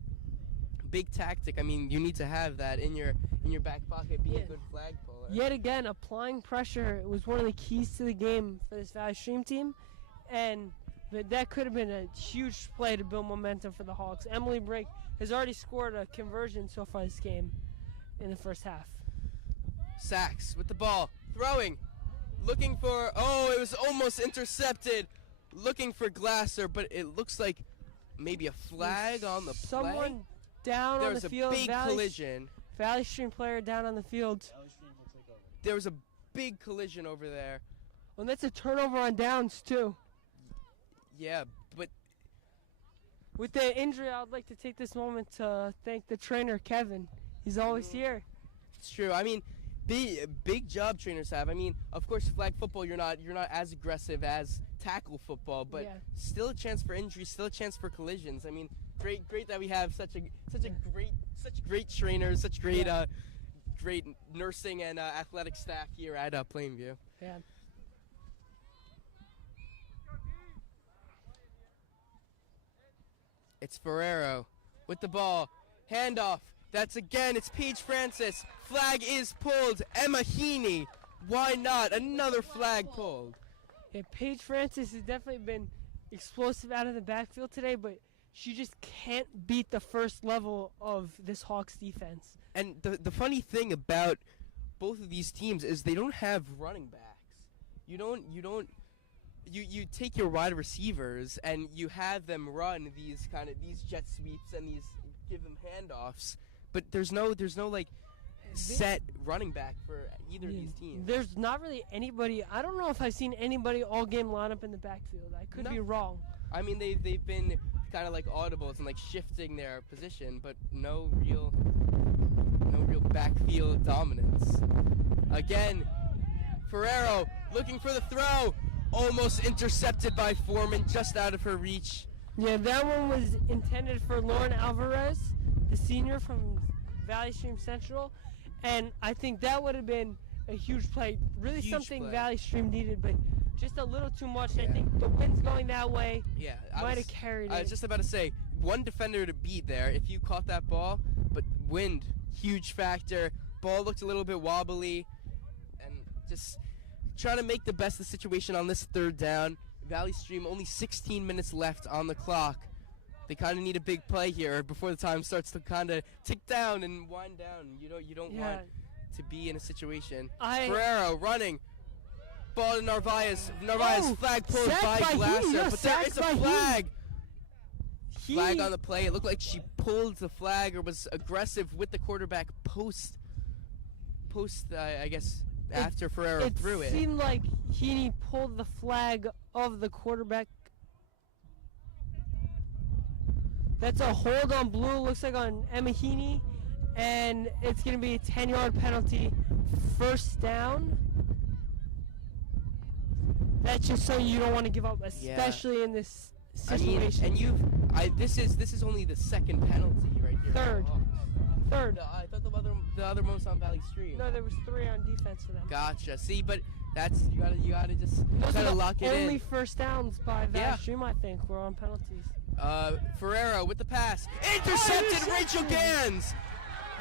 tactic. I mean, you need to have that in your back pocket, be a good flag puller. Yet again, applying pressure was one of the keys to the game for this Valley Stream team, and that could have been a huge play to build momentum for the Hawks. Emily Brake has already scored a conversion so far this game in the first half. Sachs with the ball, throwing, looking for, it was almost intercepted, looking for Glasser, but it looks like maybe a flag on the play. Someone down on the field. There was a big collision. Valley Stream player down on the field. There was a big collision over there. And that's a turnover on downs, too. Yeah, but with the injury, I would like to take this moment to thank the trainer, Kevin. He's always here. It's true. I mean, big job trainers have. I mean, of course, flag football, you're not as aggressive as tackle football, but still a chance for injuries, still a chance for collisions. I mean, great that we have such great trainers, such great great nursing and athletic staff here at Plainview. Yeah. It's Ferrero with the ball. Handoff. It's Paige Francis. Flag is pulled. Emma Heaney. Why not? Another flag pulled. Yeah, Paige Francis has definitely been explosive out of the backfield today, but she just can't beat the first level of this Hawks defense. And the funny thing about both of these teams is they don't have running backs. You take your wide receivers and you have them run these jet sweeps and give them handoffs, but there's no like set running back for either of these teams. There's not really anybody. I don't know if I've seen anybody all game line up in the backfield. I could be wrong. I mean, they've been kind of like audibles and like shifting their position, but no real backfield dominance. Again, Ferrero looking for the throw. Almost intercepted by Foreman, just out of her reach. Yeah, that one was intended for Lauren Alvarez, the senior from Valley Stream Central, and I think that would have been a huge play. Really huge something play. Valley Stream needed, but just a little too much. Yeah. I think the wind's going that way. Yeah, might have carried it. I was just about to say, one defender to beat there if you caught that ball, but wind, huge factor. Ball looked a little bit wobbly, and just trying to make the best of the situation on this third down. Valley Stream, only 16 minutes left on the clock. They kind of need a big play here before the time starts to kind of tick down and wind down. You don't want to be in a situation. Ferrero running. Ball to Narvaez. Narvaez flag pulled by Glasser, but there is a flag. Flag on the play. It looked like she pulled the flag or was aggressive with the quarterback post I guess, after Ferrero threw it. It seemed like Heaney pulled the flag of the quarterback. That's a hold on blue, looks like on Emma Heaney, and it's going to be a 10-yard penalty. First down. That's just so you don't want to give up, especially in this situation. I mean, and this is only the second penalty right here. Third. I thought the other one was on Valley Stream. No, there was 3 on defense for them. Gotcha. See, but that's you gotta just kind of lock it in. Only first downs by Valley Stream, I think, were on penalties. Ferrero with the pass, intercepted. Rachel Gans.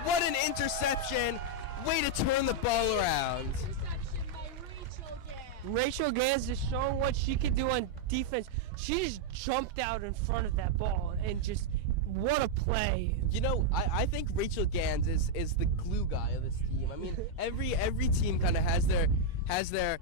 What an interception! Way to turn the ball around. Interception by Rachel Gans. Rachel Gans is showing what she can do on defense. She just jumped out in front of that ball and just what a play. You know, I think Rachel Gans is the glue guy of this team. I mean, every team kind of has their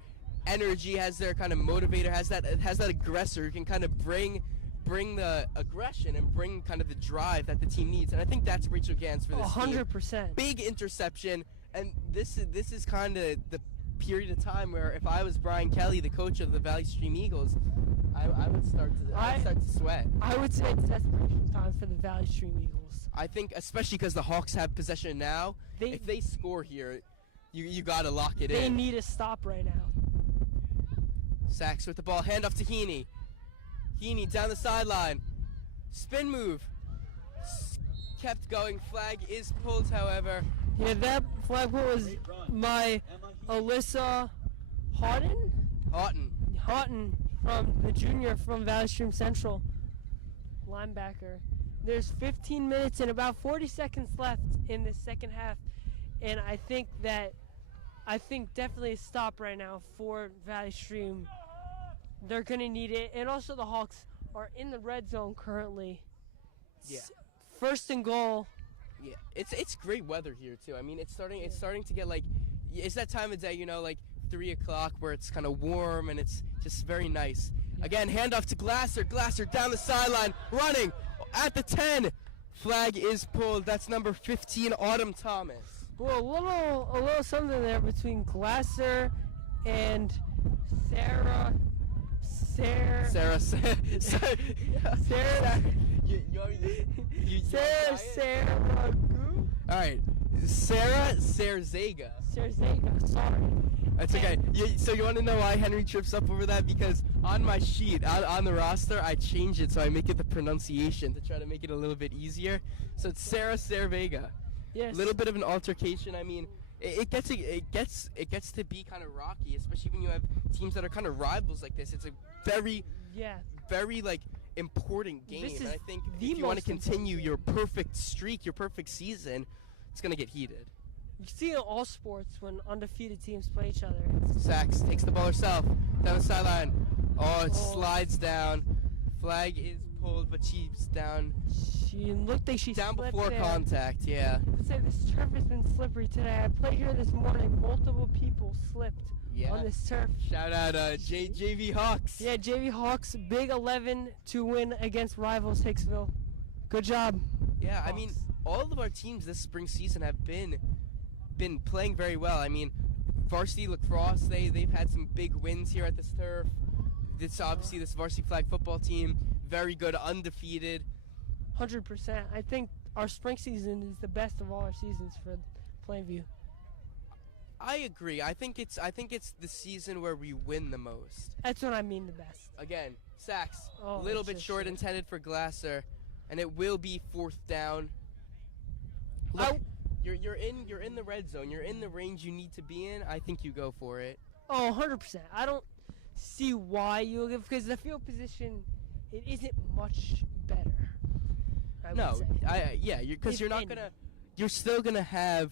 energy, has their kind of motivator, has that aggressor who can kind of bring the aggression and bring kind of the drive that the team needs. And I think that's Rachel Gans for this team. 100%. Big interception, and this is kind of the period of time where if I was Brian Kelly, the coach of the Valley Stream Eagles, I would start to sweat. I would say it's desperation time for the Valley Stream Eagles. I think especially because the Hawks have possession now. If they score here, you got to lock it in. They need a stop right now. Sachs with the ball, handoff to Heaney. Heaney down the sideline. Spin move. Kept going. Flag is pulled, however. Yeah, that flag pull was my Alyssa Houghton from the junior from Valley Stream Central, linebacker. There's 15 minutes and about 40 seconds left in the second half, and I think definitely a stop right now for Valley Stream. They're gonna need it, and also the Hawks are in the red zone currently. Yeah. First and goal. Yeah, it's great weather here too. I mean, it's starting to get like, it's that time of day, you know, like 3 o'clock where it's kind of warm and it's just very nice. Yeah. Again, handoff to Glasser. Glasser down the sideline, running at the 10. Flag is pulled. That's number 15, Autumn Thomas. Well, a little something there between Glasser and Sarah. All right, Sarah Zaga. Sorry. That's okay. So you want to know why Henry trips up over that? Because on my sheet, on the roster, I change it so I make it the pronunciation to try to make it a little bit easier. So it's Sarah Vega. Yes. A little bit of an altercation. I mean, it gets to be kind of rocky, especially when you have teams that are kind of rivals like this. It's a very like important game. And I think if you want to continue your perfect streak, your perfect season, it's gonna get heated. You see in all sports when undefeated teams play each other. Sachs takes the ball herself down the sideline. Oh, it slides down. Flag is pulled, but she's down. She looked like she down slipped before there. Contact. Yeah. Let's say this turf has been slippery today. I played here this morning. Multiple people slipped on this turf. Shout out JV Hawks. Yeah, JV Hawks, big 11 to win against rivals Hicksville. Good job. Yeah, Hawks. I mean, all of our teams this spring season have been playing very well. I mean, varsity lacrosse, they've had some big wins here at this turf. This obviously this varsity flag football team, very good, undefeated. 100%. I think our spring season is the best of all our seasons for Plainview. I agree. I think it's the season where we win the most. That's what I mean, the best. Again, Sachs, a little bit short intended for Glasser, and it will be 4th down. Look, you're in the red zone. You're in the range you need to be in. I think you go for it. Oh, 100%. I don't see why you give, because the field position, it isn't much better. You're still gonna have,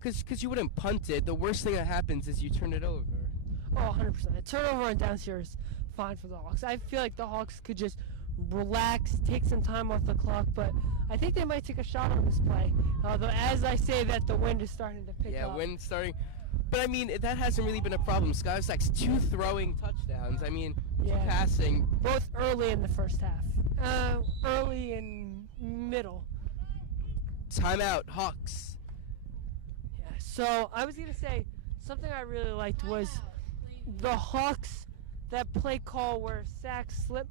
because you wouldn't punt it. The worst thing that happens is you turn it over. Oh, 100%. Turnover on downs here is fine for the Hawks. I feel like the Hawks could just relax, take some time off the clock, but I think they might take a shot on this play. Although, as I say that, the wind is starting to pick up. Yeah, wind starting. But, I mean, that hasn't really been a problem. Skylar Sachs, 2 throwing touchdowns. I mean, 2 passing. Both early in the first half. Early and middle. Timeout, Hawks. Yeah, so I was going to say, something I really liked was the Hawks, that play call where Sachs slipped.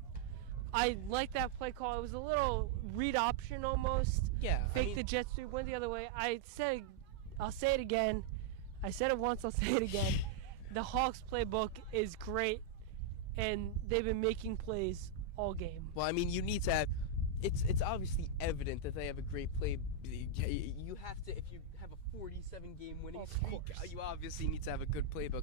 I like that play call. It was a little read option almost. Yeah. Fake the jet sweep, went the other way. I'll say it again. I said it once, I'll say it again. The Hawks playbook is great, and they've been making plays all game. Well, I mean, you need to have, it's obviously evident that they have a great play. You have to, if you have a 47-game winning streak, you obviously need to have a good playbook.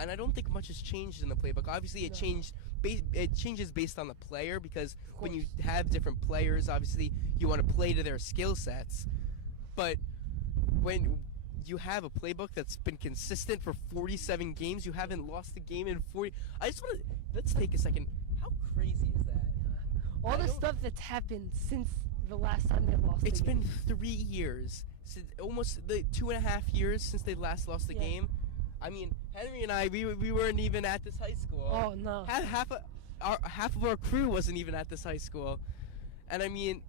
And I don't think much has changed in the playbook. Obviously, it changes based on the player, because when you have different players, obviously you want to play to their skill sets. But when you have a playbook that's been consistent for 47 games. You haven't lost a game in 40. I just want to let's take a second. How crazy is that? All the stuff that's happened since the last time they lost. It's the been game. 3 years, since, almost the 2.5 years since they last lost a Yeah. game. I mean, Henry and I, we weren't even at this high school. Oh no. Half of our crew wasn't even at this high school, and I mean,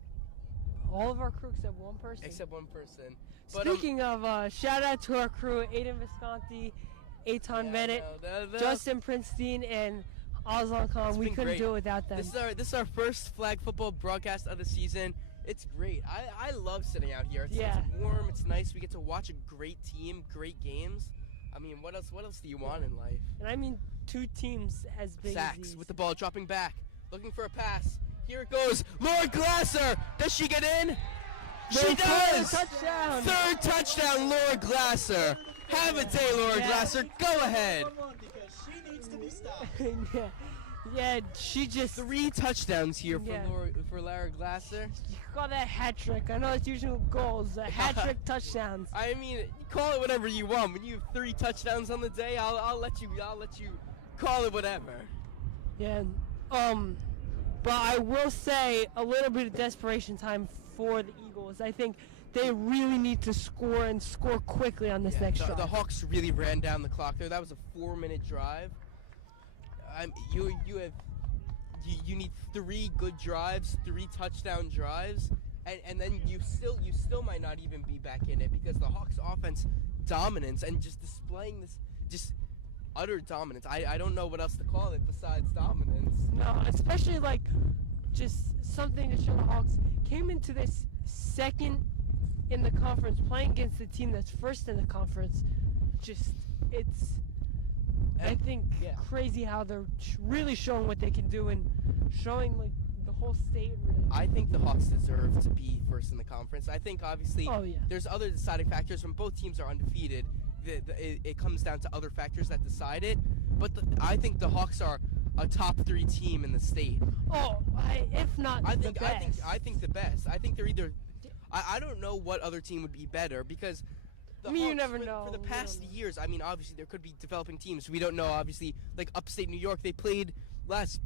All of our crew except one person. except one person. But, Speaking of, shout out to our crew: Aiden Visconti, Eitan Bennett, Justin Prinstein, and Aslan Khan. It's We been couldn't great. do it without them. This is our first flag football broadcast of the season. It's great. I love sitting out here. It's warm. It's nice. We get to watch a great team, great games. I mean, what else do you want in life? And I mean, two teams as big as Sacks these. with the ball dropping back, looking for a pass. Here it goes. Laura Glasser. Does she get in? She does. Touchdown. Third touchdown, Laura Glasser. Have a day, Laura Glasser. Go ahead. Because she needs to be stopped. yeah, she just. 3 touchdowns here Yeah. for Laura Glasser. You call that hat trick. I know it's usually goals. Hat trick touchdowns. I mean, call it whatever you want. When you have 3 touchdowns on the day, I'll let you call it whatever. Yeah. But I will say a little bit of desperation time for the Eagles. I think they really need to score and score quickly on this next drive. The Hawks really ran down the clock there. That was a 4-minute drive. You need 3 good drives, 3 touchdown drives, and then you still might not even be back in it because the Hawks offense dominance and just displaying this just utter dominance. I don't know what else to call it besides dominance. No, especially like just something to show the Hawks came into this second in the conference playing against the team that's first in the conference. Just it's I think crazy how they're really showing what they can do and showing like the whole state. Really. I think the Hawks deserve to be first in the conference. I think obviously there's other deciding factors when both teams are undefeated. It comes down to other factors that decide it. But I think the Hawks are a top 3 team in the state. Oh, if not the best. I think the best. I think they're either. I don't know what other team would be better because. The Hawks, you never know. For the past years, I mean, obviously there could be developing teams. We don't know. Obviously, like upstate New York, they played last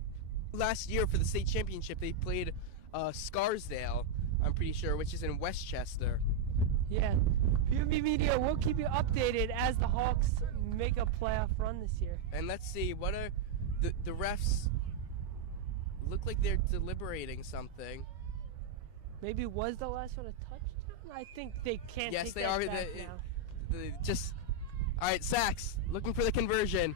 year for the state championship. They played Scarsdale, I'm pretty sure, which is in Westchester. Yeah, POB Media will keep you updated as the Hawks make a playoff run this year. And let's see, what are the refs? Look like they're deliberating something. Maybe was the last one a touchdown? I think they can't. Yes, take they that are. back now. All right, Sachs looking for the conversion.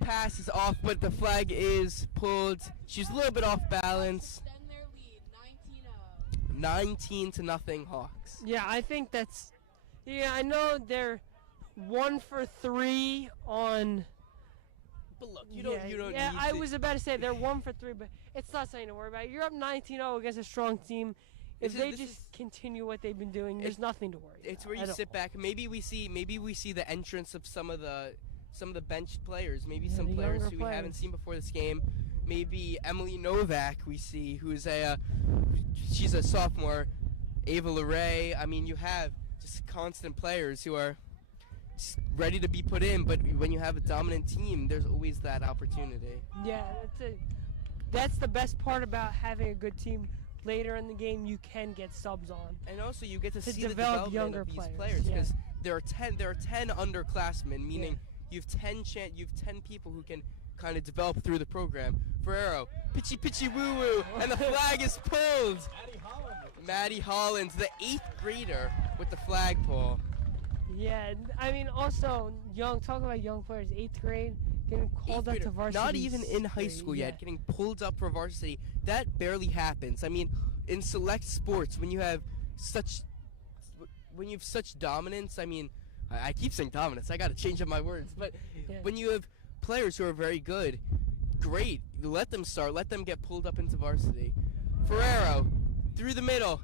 Pass is off, but the flag is pulled. She's a little bit off balance. Extend their lead, 19-0 Hawks. Yeah, I think that's. Yeah, I know they're 1 for 3 on. But look, you don't. Yeah, need I to- was about to say they're 1 for 3, but it's not something to worry about. You're up 19-0 against a strong team. If This they is- just continue what they've been doing, there's nothing to worry It's about. where you sit back. Maybe we see the entrance of some of the bench players. Maybe some the players younger who we haven't players. seen before this game. Maybe Emily Novak we see, who's she's a sophomore. Ava LeRae. I mean, you have just constant players who are just ready to be put in. But when you have a dominant team, there's always that opportunity. Yeah, that's the best part about having a good team. Later in the game, you can get subs on. And also, you get to see develop the development younger of these players, players yeah. because there are 10 underclassmen, meaning you have 10 people who can kind of develop through the program. Ferrero, pitchy woo woo, and the flag is pulled. Maddie Hollins, the 8th grader, with the flagpole. Yeah, I mean, also talking about young players, 8th grade, getting called up to varsity. Not even in high school yet, getting pulled up for varsity. That barely happens. I mean, in select sports, when you have such dominance, I mean, I keep saying dominance. I got to change up my words. But when you have players who are very good, great. Let them start. Let them get pulled up into varsity. Ferrero, through the middle.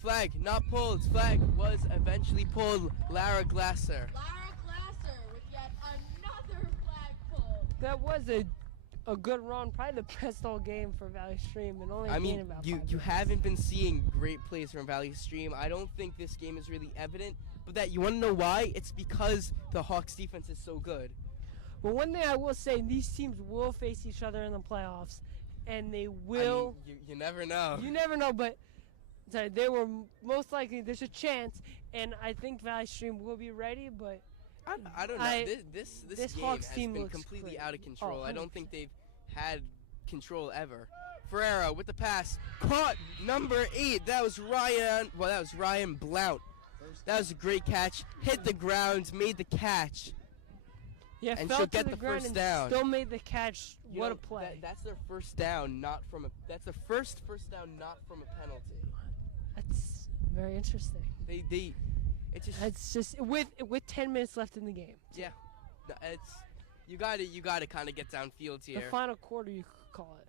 Flag not pulled. Flag was eventually pulled. Lara Glasser. Lara Glasser with yet another flag pull. That was a good run, probably the best all game for Valley Stream, and only I gained mean, about you 5 minutes. haven't been seeing great plays from Valley Stream. I don't think this game is really evident, but that you want to know why? It's because the Hawks defense is so good. But one thing I will say, these teams will face each other in the playoffs, and they will. I mean, you never know. You never know, but sorry, they were most likely. There's a chance, and I think Valley Stream will be ready. But I don't know. This game Hawks has team been looks completely great. out of control. Oh, I don't think 100%. they've had control ever. Ferrero with the pass, caught number 8. That was Ryan. Well, that was Ryan Blount. That was a great catch. Hit the ground, made the catch. Yeah, And fell she'll to get the the ground first and down. still made the catch. You What know, a play! That's their first down, not from a. That's the first down, not from a penalty. That's very interesting. It's just. It's just with 10 minutes left in the game. Yeah, no, it's you got to kind of get downfield The here. final quarter, you could call it.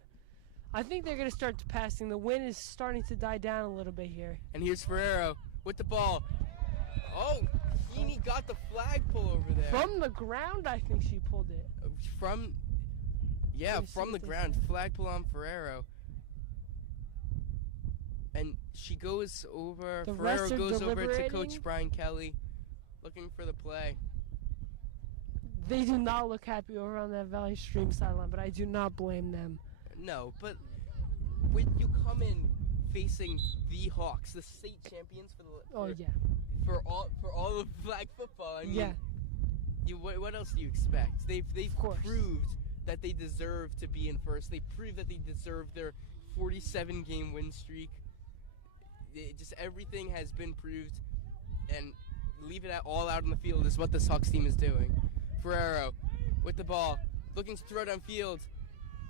I think they're going to start passing. The wind is starting to die down a little bit here. And here's Ferrero with the ball. Oh, Heaney got the flagpole over there. From the ground, I think she pulled it. From Let me see from the what they ground, say. flagpole on Ferrero. And she goes over. The Ferrero refs are goes over to deliberating. Coach Brian Kelly, looking for the play. They do not look happy over on that Valley Stream sideline, but I do not blame them. No, but when you come in facing the Hawks, the state champions Oh, for, yeah. for all of flag football, I mean, Yeah. what else do you expect? They've course. proved that they deserve to be in first. They proved that they deserve their 47-game win streak. Just everything has been proved, and leave it all out on the field is what this Hawks team is doing. Ferrero with the ball, looking to throw downfield.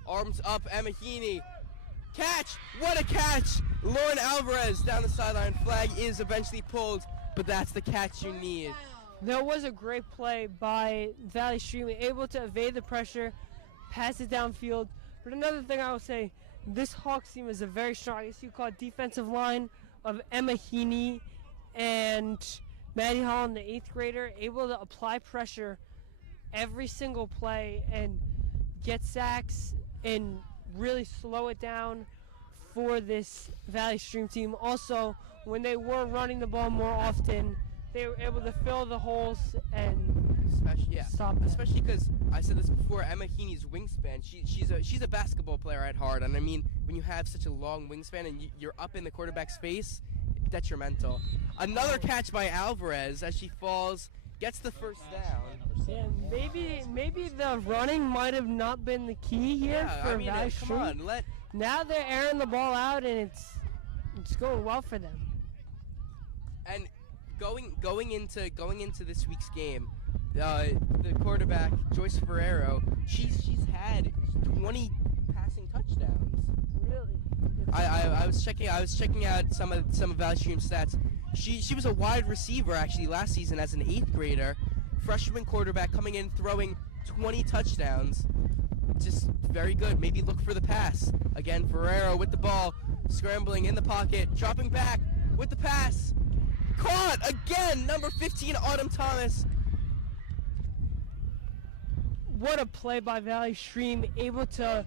Arms up, Emma Heaney. Catch! What a catch! Lauren Alvarez down the sideline. Flag is eventually pulled, but that's the catch you need. There was a great play by Valley Stream, able to evade the pressure, pass it downfield. But another thing I will say, this Hawks team is a very strong, I guess you call it defensive line of Emma Heaney and Maddie Holland, the 8th grader, able to apply pressure every single play and get sacks and really slow it down for this Valley Stream team. Also, when they were running the ball more often, they were able to fill the holes and stop it. Especially because I said this before, Emma Heaney's wingspan. She's a basketball player at heart, and I mean when you have such a long wingspan and you're up in the quarterback's face, detrimental. Another catch by Alvarez as she falls, gets the first down. Yeah, maybe the running might have not been the key here for Valley come Stream. on, Now they're airing the ball out and it's going well for them. and going into this week's game, the quarterback Joyce Ferrero, she's had 20 passing touchdowns. Really? I was checking out some of Valley Stream stats. She was a wide receiver actually last season as an 8th grader, freshman quarterback coming in throwing 20 touchdowns. Just very good. Maybe look for the pass. Again, Ferrero with the ball, scrambling in the pocket, dropping back with the pass. Caught again, number 15, Autumn Thomas. What a play by Valley Stream, able to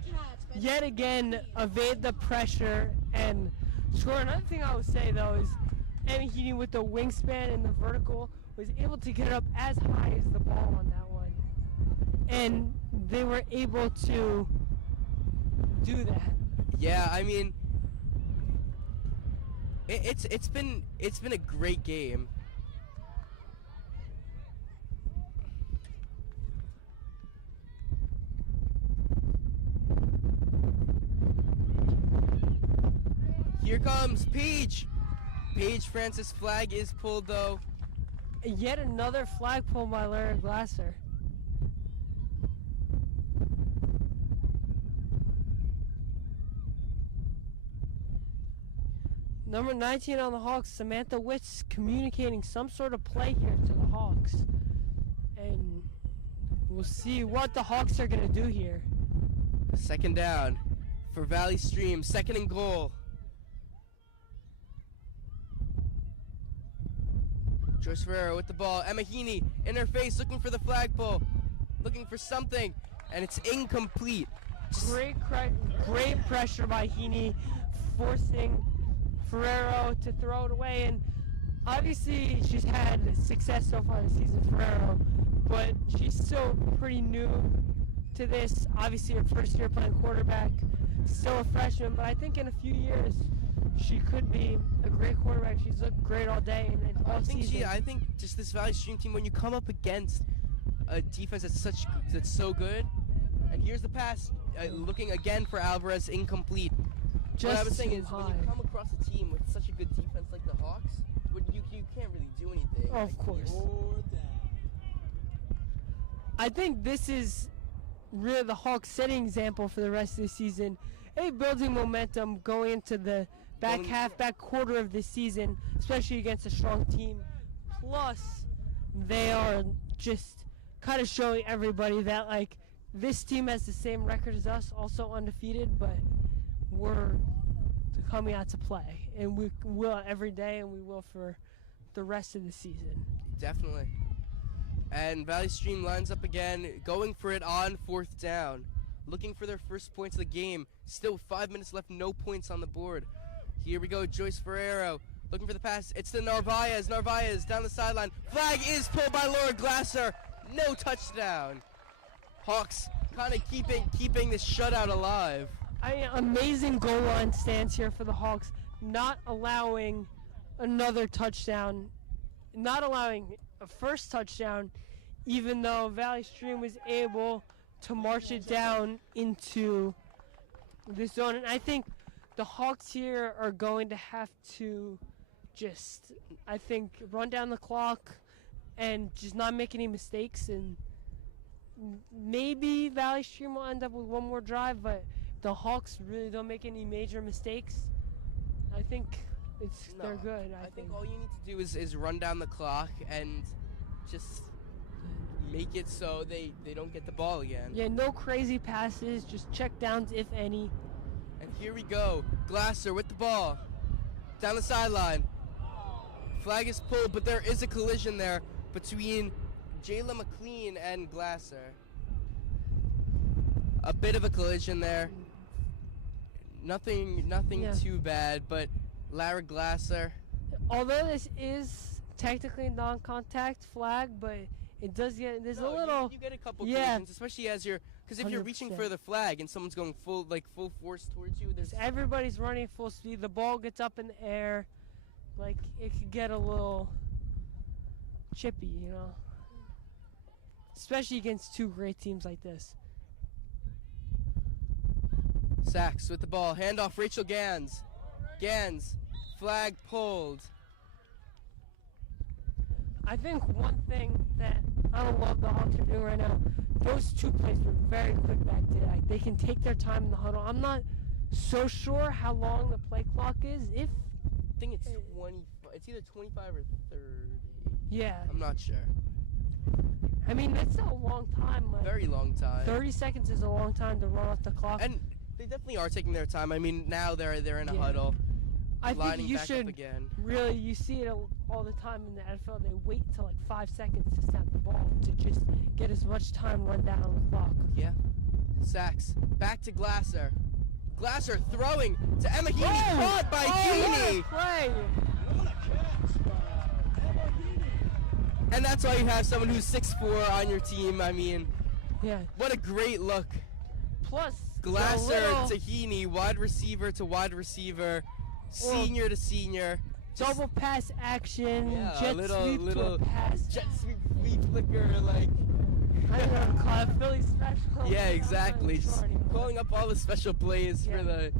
yet again evade the pressure and score. Another thing I would say though is Emma Heaney with the wingspan and the vertical was able to get it up as high as the ball on that one. And they were able to do that. Yeah, I mean, it's been a great game. Here comes Paige. Paige Francis flag is pulled though. Yet another flag pull by Larry Glasser. Number 19 on the Hawks, Samantha Witz, communicating some sort of play here to the Hawks. And we'll see what the Hawks are going to do here. Second down for Valley Stream. 2nd and goal. Joyce Ferrero with the ball. Emma Heaney in her face, looking for the flagpole, looking for something, and it's incomplete. Great pressure by Heaney, forcing Ferrero to throw it away, and Obviously, she's had success so far this season, Ferrero, but she's still pretty new to this. Obviously, her first year playing quarterback, still a freshman, but I think in a few years she could be a great quarterback. She's looked great all day and all season. I think just this Valley Stream team, when you come up against a defense that's so good, and here's the pass, looking again for Alvarez, incomplete. What I was saying is, when you come across a team with such a good defense like the Hawks, you can't really do anything. Oh, of course. I think this is really the Hawks setting example for the rest of the season. Building momentum going into the back quarter of this season, especially against a strong team. Plus, they are just kind of showing everybody that, like, this team has the same record as us, also undefeated, but we're coming out to play. And we will every day, and we will for the rest of the season. Definitely. And Valley Stream lines up again, going for it on 4th down. Looking for their first points of the game. Still 5 minutes left, no points on the board. Here we go, Joyce Ferrero looking for the pass. It's to Narvaez. Narvaez down the sideline. Flag is pulled by Laura Glasser. No touchdown. Hawks kind of keeping this shutout alive. Amazing goal line stance here for the Hawks, not allowing another touchdown, not allowing a first touchdown, even though Valley Stream was able to march it down into the zone. And I think the Hawks here are going to have to just, I think, run down the clock and just not make any mistakes. And maybe Valley Stream will end up with one more drive, but the Hawks really don't make any major mistakes. I think they're good. I think all you need to do is run down the clock and just make it so they don't get the ball again. Yeah, no crazy passes, just check downs if any. And here we go. Glasser with the ball. Down the sideline. Flag is pulled, but there is a collision there between Jayla McLean and Glasser. A bit of a collision there. Nothing too bad, but Lara Glasser. Although this is technically non-contact flag, but it does get a little. You get a couple collisions, especially as because if you're 100%. reaching for the flag and someone's going full force towards you, everybody's running full speed. The ball gets up in the air, like it could get a little chippy, especially against two great teams like this. Sachs with the ball. Handoff, Rachel Gans. Gans, flag pulled. I think one thing that I don't love the Hawks are doing right now, those two plays were very quick back there. They can take their time in the huddle. I'm not so sure how long the play clock is. I think it's 20. It's either 25 or 30. Yeah. I'm not sure. I mean, that's still a long time. Very long time. 30 seconds is a long time to run off the clock. And they definitely are taking their time. I mean, now they're in a huddle. I think you should again. Really, you see it all the time in the NFL. They wait till like 5 seconds to snap the ball to just get as much time run down on the clock. Yeah. Sachs back to Glasser. Glasser throwing to Emma Heaney. Caught by Heaney. What a catch by Emma Heaney. And that's why you have someone who's 6'4" on your team. I mean, yeah. What a great look. Plus, Glasser to Heaney, wide receiver to wide receiver, senior to senior. Double pass action, Yeah, jet sweep to a pass. Jet sweep, flea flicker, like. I don't know what to call it, Philly special. Yeah, exactly. Just calling up all the special plays for the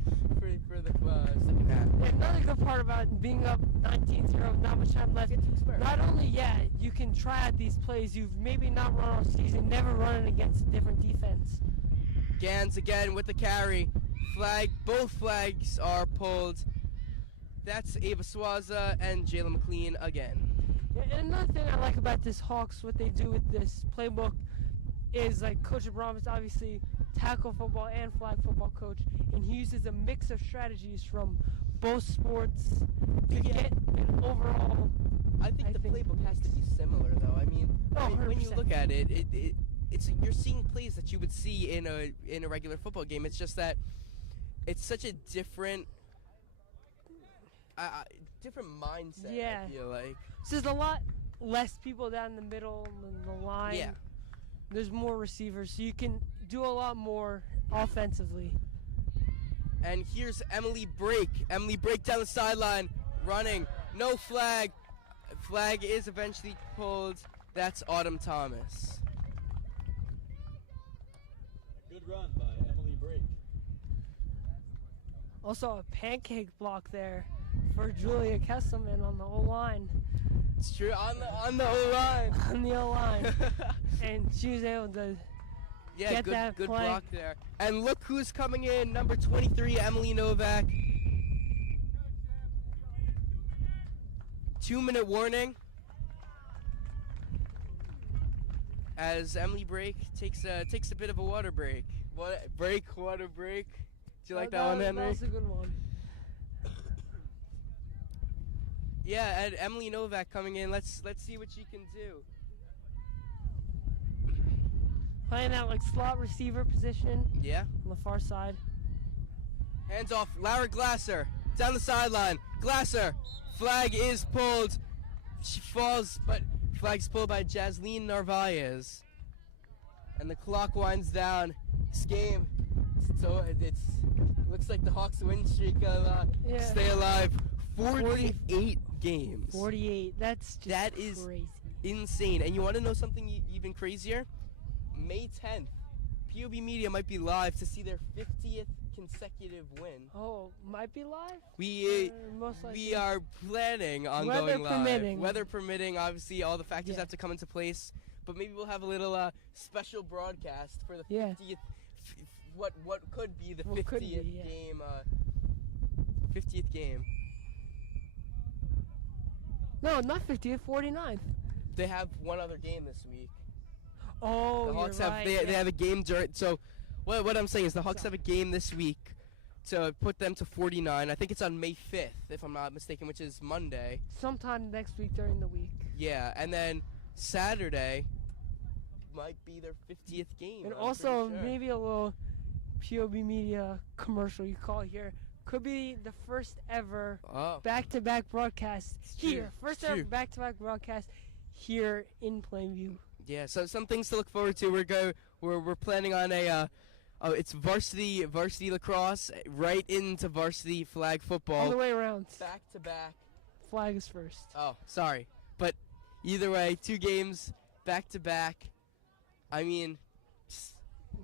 second half. Yeah, another good part about being up 19-0, not much time left. Not only, you can try out these plays you've maybe not run all season, never running against a different defense. Gans again with the carry. Both flags are pulled. That's Ava Swaza and Jayla McLean again. Yeah, and another thing I like about this Hawks, what they do with this playbook, is like Coach Abram is obviously tackle football and flag football coach, and he uses a mix of strategies from both sports to get an overall. I think the playbook has to be similar, though. I mean, when you look at it, it's you're seeing plays that you would see in a regular football game. It's just that it's such a different different mindset. Yeah. I feel like. So there's a lot less people down the middle and the line. Yeah. There's more receivers, so you can do a lot more offensively. And here's Emily Brake. Emily Brake down the sideline, running. No flag. Flag is eventually pulled. That's Autumn Thomas. Good run by Emily Brake. Also a pancake block there for Julia Kesselman on the O-line. It's true, on the O-line. On the O-line. And she was able to Yeah, get that good play. block there. And look who's coming in, number 23, Emily Novak. 2-minute warning as Emily Brake takes a bit of a water break. Water break. Do you like that one, Henry? That was a good one. Yeah, and Emily Novak coming in. Let's see what she can do. Playing that like slot receiver position Yeah. on the far side. Hands off, Lara Glasser down the sideline. Glasser, flag is pulled. She falls, but flag's pulled by Jasleen Narvaez. And the clock winds down. This game, so it looks like the Hawks win streak stay alive. 48 games. 48. That's just That is crazy. insane. And you want to know something even crazier? May 10th, POB Media might be live to see their 50th consecutive win. Oh, might be live? Most likely. We are planning on Weather going live. permitting. Weather permitting, obviously all the factors Yeah. have to come into place. But maybe we'll have a little special broadcast for the Yeah. 50th. What could be the What 50th could be, yeah. game? 50th game. No, not 50th, 49th. They have one other game this week. Oh, The Hawks you're have right. they have a game during. So what I'm saying is the Hawks have a game this week to put them to 49. I think it's on May 5th, if I'm not mistaken, which is Monday. Sometime next week during the week. Yeah, and then Saturday might be their 50th game. And I'm also pretty sure. maybe a little POB Media commercial you call here. Could be the first ever Oh, back-to-back broadcast true, here. it's First ever true. back-to-back broadcast here in Plainview. yeah. So some things to look forward to. We're planning on it's varsity lacrosse right into varsity flag All the football. way around. Back to back. Flag is first. Oh, sorry. But either way, 2 games back to back. I mean,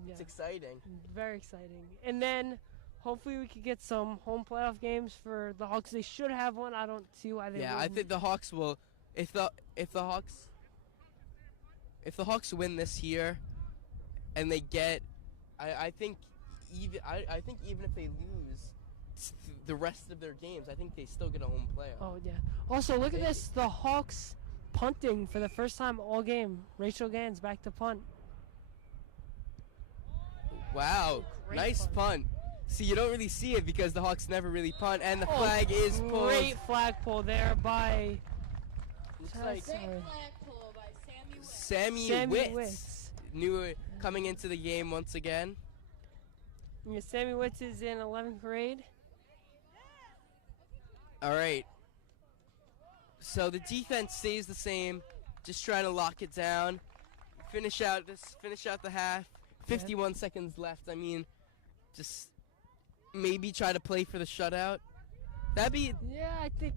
Yeah. it's exciting. Very exciting. And then hopefully we could get some home playoff games for the Hawks. They should have one. I don't see why they Yeah, I wouldn't. think the Hawks will. If the Hawks win this year, and they get, I think even if they lose the rest of their games, I think they still get a home playoff. Oh, yeah. Also, look at this. The Hawks punting for the first time all game. Rachel Gans back to punt. Wow, Great nice punt. See, you don't really see it because the Hawks never really punt, and the Oh, flag is pulled. Great flag pull there by Looks Sorry. like Great Sorry. flag pull by Sammy Witt. Sammy Witts. Witts. New coming into the game once again. Yeah, Sammy Witts is in 11th grade. All right. So the defense stays the same, just trying to lock it down. Finish out the half. 51 seconds left. I mean, just maybe try to play for the shutout. That'd be Yeah, I think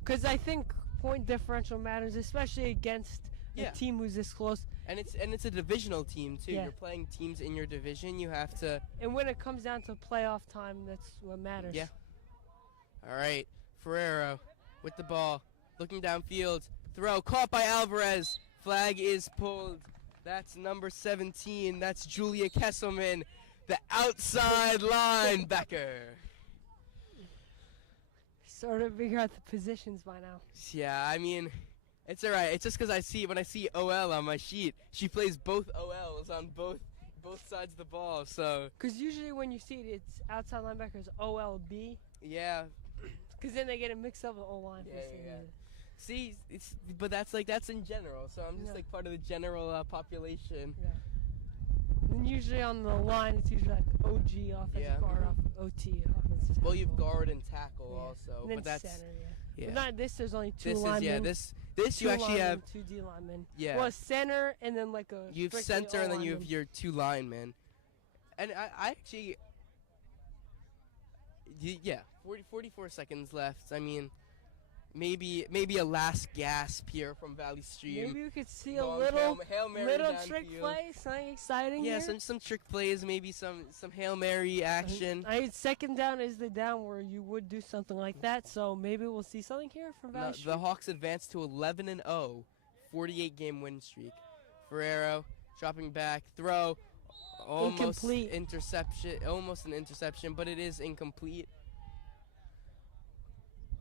because I think point differential matters, especially against Yeah. a team who's this close. and it's a divisional team too. Yeah. You're playing teams in your division. You have to. And when it comes down to playoff time, that's what matters. Yeah. All right, Ferrero with the ball, looking downfield, throw caught by Alvarez. Flag is pulled. That's number 17. That's Julia Kesselman, the outside linebacker. Sort of figure out the positions by now. Yeah, I mean, it's all right. It's just because when I see OL on my sheet, she plays both OLs on both sides of the ball. So Because usually when you see it, it's outside linebackers OLB. yeah, Because then they get it mixed up with O-line. Yeah, yeah, yeah. see, that's in general. So I'm just Yeah. like part of the general population. Yeah. And usually on the line, it's usually like OG offensive Yeah. guard, OT offensive tackle. Well, you've guard and tackle Yeah. also, And then but that's center, yeah. yeah. But not this. There's only two This is linemen. this two you actually linemen, have 2 D linemen. yeah. Well, a center and then like a. You have strictly center and then you have O-lineman. your 2 linemen. And I actually yeah, 44 seconds left. I mean, maybe a last gasp here from Valley Stream. Maybe we could see a Long little Hail Mary little downfield. trick play, something exciting Yeah, here. some trick plays, maybe some Hail Mary action. Second down is the down where you would do something like that, so maybe we'll see something here from No, Valley the Stream. Hawks advance to 11-0, 48-game win streak. Ferrero dropping back, throw, almost Incomplete. interception, almost an interception, but it is incomplete.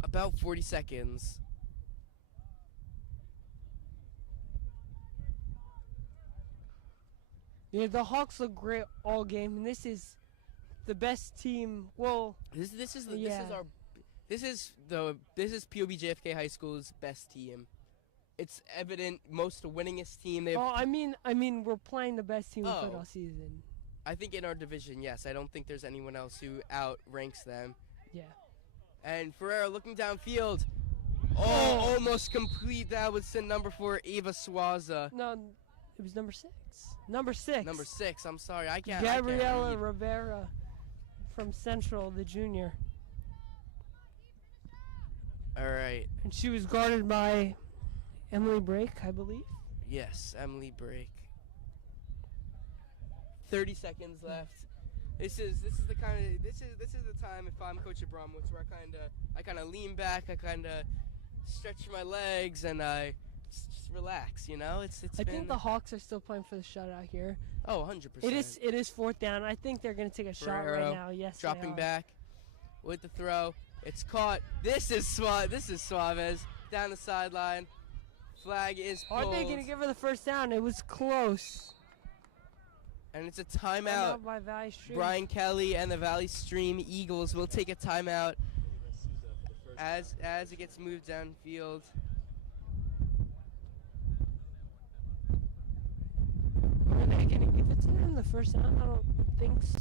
About 40 seconds. Yeah, the Hawks look great all game, and this is the best team. Well, This is Yeah. POBJFK High School's best team. It's evident, most winningest team they've. I mean, we're playing the best team we've played Oh. all season. I think in our division, yes. I don't think there's anyone else who outranks them. Yeah. And Ferrero looking downfield. Oh. Almost complete. That was to number 4, Ava Swaza. No, it was number 6. Number 6. Number 6. I'm sorry, I can't. Gabriela I can't read. Rivera from Central, the junior, All right. and she was guarded by Emily Brake, I believe. Yes, Emily Brake. 30 seconds left. This is the the time if I'm Coach Abramowitz where I kind of lean back, I kind of stretch my legs, and I just relax. You know, it's I been think the Hawks are still playing for the shutout here. 100%. It is fourth down. I think they're going to take a shot Ferrero right now. Yes, they dropping are. back with the throw. It's caught. This is Suarez down the sideline. Flag is Are pulled. they going to give her the first down? It was close. And it's a timeout. By Valley Stream. Brian Kelly and the Valley Stream Eagles will take a timeout as it gets moved downfield. Are they going to give it to them the first down? I don't think so.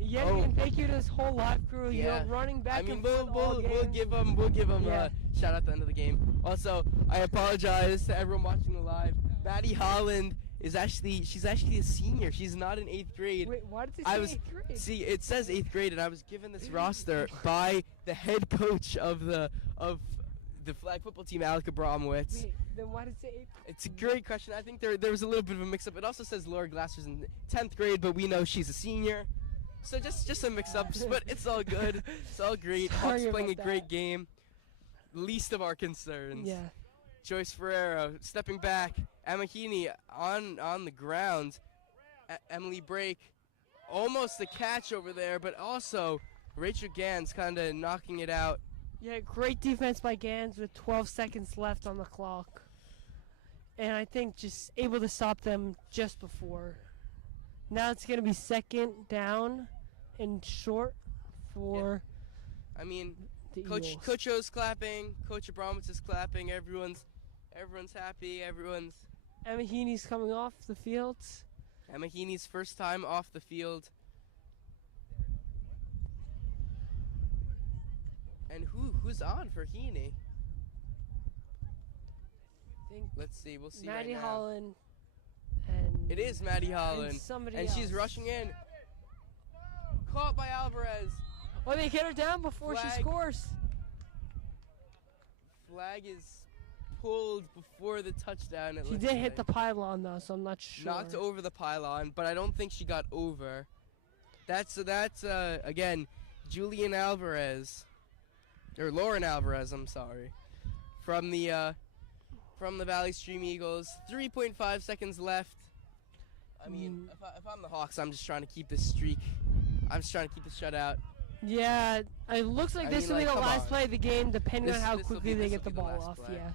Yeah, Oh. and thank you to this whole live crew. Yeah. You're running back I mean, and forth all we'll game. give them Yeah. a shout out at the end of the game. Also, I apologize to everyone watching the live. Maddie Holland she's actually a senior. She's not in 8th grade. Wait, why did they say 8th grade? See, it says 8th grade, and I was given this roster by the head coach of the flag football team, Alec Abramowitz. Wait, then why did it say 8th grade? It's a great question. I think there was a little bit of a mix-up. It also says Laura Glasser's in 10th grade, but we know she's a senior. So just some mix-ups, but it's all good. It's all great. Sorry Hawks playing a about great that. game. Least of our concerns. Yeah. Joyce Ferrero stepping back. Emma Heaney on the ground. Emily Brake almost a catch over there, but also Rachel Gans kind of knocking it out. Yeah, great defense by Gans with 12 seconds left on the clock. And I think just able to stop them just before. Now it's going to be second down and short for I mean, the Coach Eagles. Coach O's clapping. Coach Abramowitz is clapping. Everyone's happy. Emma Heaney's coming off the field. Emma Heaney's first time off the field. And who's on for Heaney? I think Let's see. We'll see Maddie right now. Holland and It is Maddie Holland. and somebody And else. she's rushing in. Caught by Alvarez. Oh, they get her down before she Flag. scores. Flag is pulled before the touchdown. She did hit the pylon though, so I'm not sure. Knocked over the pylon, but I don't think she got over. That's again, Julian Alvarez, or Lauren Alvarez. I'm sorry, from the Valley Stream Eagles. 3.5 seconds left. I mean, if I'm the Hawks, I'm just trying to keep this streak. I'm just trying to keep the shutout. Yeah, it looks like I this mean, will be like, the come last on. play of the game, depending on how This'll quickly be- they this'll get the be the ball last off. play. Yeah.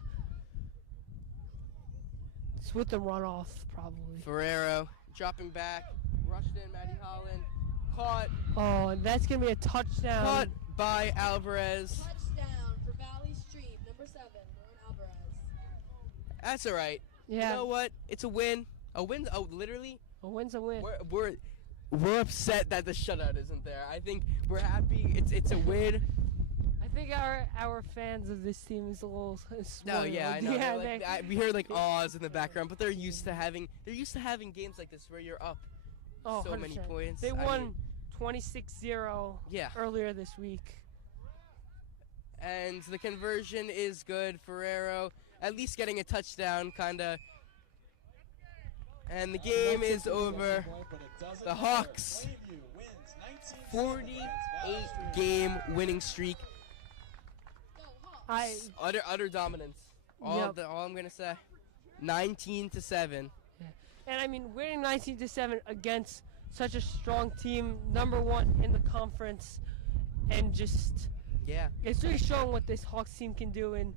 It's with the runoff, probably. Ferrero dropping back, rushed in. Maddie Holland Caught. Oh, and that's gonna be a touchdown. Caught by Alvarez. Touchdown for Valley Stream, number 7, Lauren Alvarez. That's all right. Yeah. You know what? It's a win. A win. Oh, literally. A win's a win. We're upset that the shutout isn't there. I think we're happy. It's a win. I think our fans of this team is a little spoiled. No, yeah, I know. Yeah, They're like, we hear like awes in the background, but they're used to having games like this where you're up oh, so many 100%. points. They I won mean, 26-0 yeah. earlier this week. And the conversion is good. Ferrero at least getting a touchdown, kinda. And the game is over. The Hawks 48-game winning streak. Utter dominance. All I'm gonna say. 19-7. And I mean, winning 19-7 against such a strong team, number 1 in the conference, and just it's really showing what this Hawks team can do and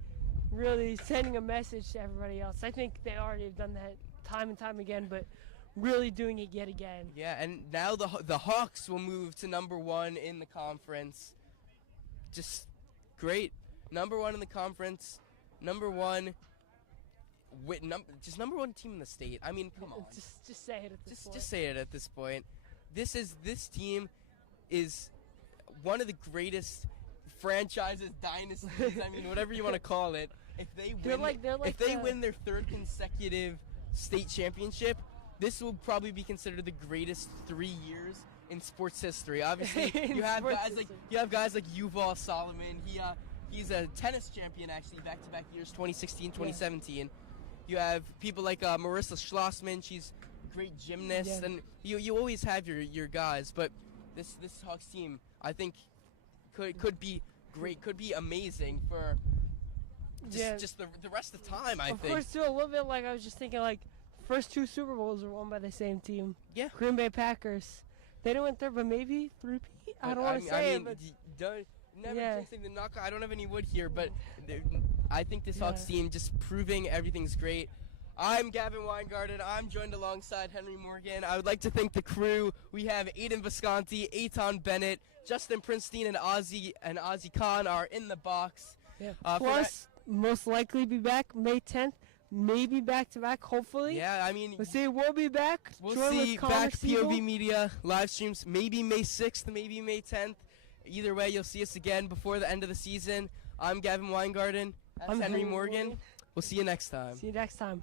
really sending a message to everybody else. I think they already have done that time and time again, but really doing it yet again. Yeah, and now the Hawks will move to number 1 in the conference. Just great. Number 1 in the conference. Number 1. Just number 1 team in the state. I mean, come on. Just say it at this point. Just say it at this point. This team is one of the greatest franchises, dynasties. I mean, whatever you want to call it. If they win their 3rd consecutive state championship, this will probably be considered the greatest 3 years in sports history. Obviously, you have guys like Yuval Solomon. He's a tennis champion actually, back-to-back years, 2016, 2017. Yeah. You have people like Marissa Schlossman. She's a great gymnast, and you always have your guys. But this Hawks team, I think, could be great, could be amazing for just the rest of the time. I think. Of course, too, a little bit like I was just thinking like. First 2 Super Bowls were won by the same team. Yeah. Green Bay Packers. They didn't win 3rd, but maybe 3-peat? I don't want to say it, but... Never jinxing the knockout. I don't have any wood here, but I think this Hawks team just proving everything's great. I'm Gavin Weingarten. I'm joined alongside Henry Morgan. I would like to thank the crew. We have Aiden Visconti, Eitan Bennett, Justin Prinstein, and Ozzy Khan are in the box. Yeah. Plus, most likely be back May 10th. Maybe back-to-back, hopefully. Yeah, I mean... Let's see, we'll be back. We'll see back POV Media live streams, maybe May 6th, maybe May 10th. Either way, you'll see us again before the end of the season. I'm Gavin Weingarten. That's Henry Morgan. We'll see you next time. See you next time.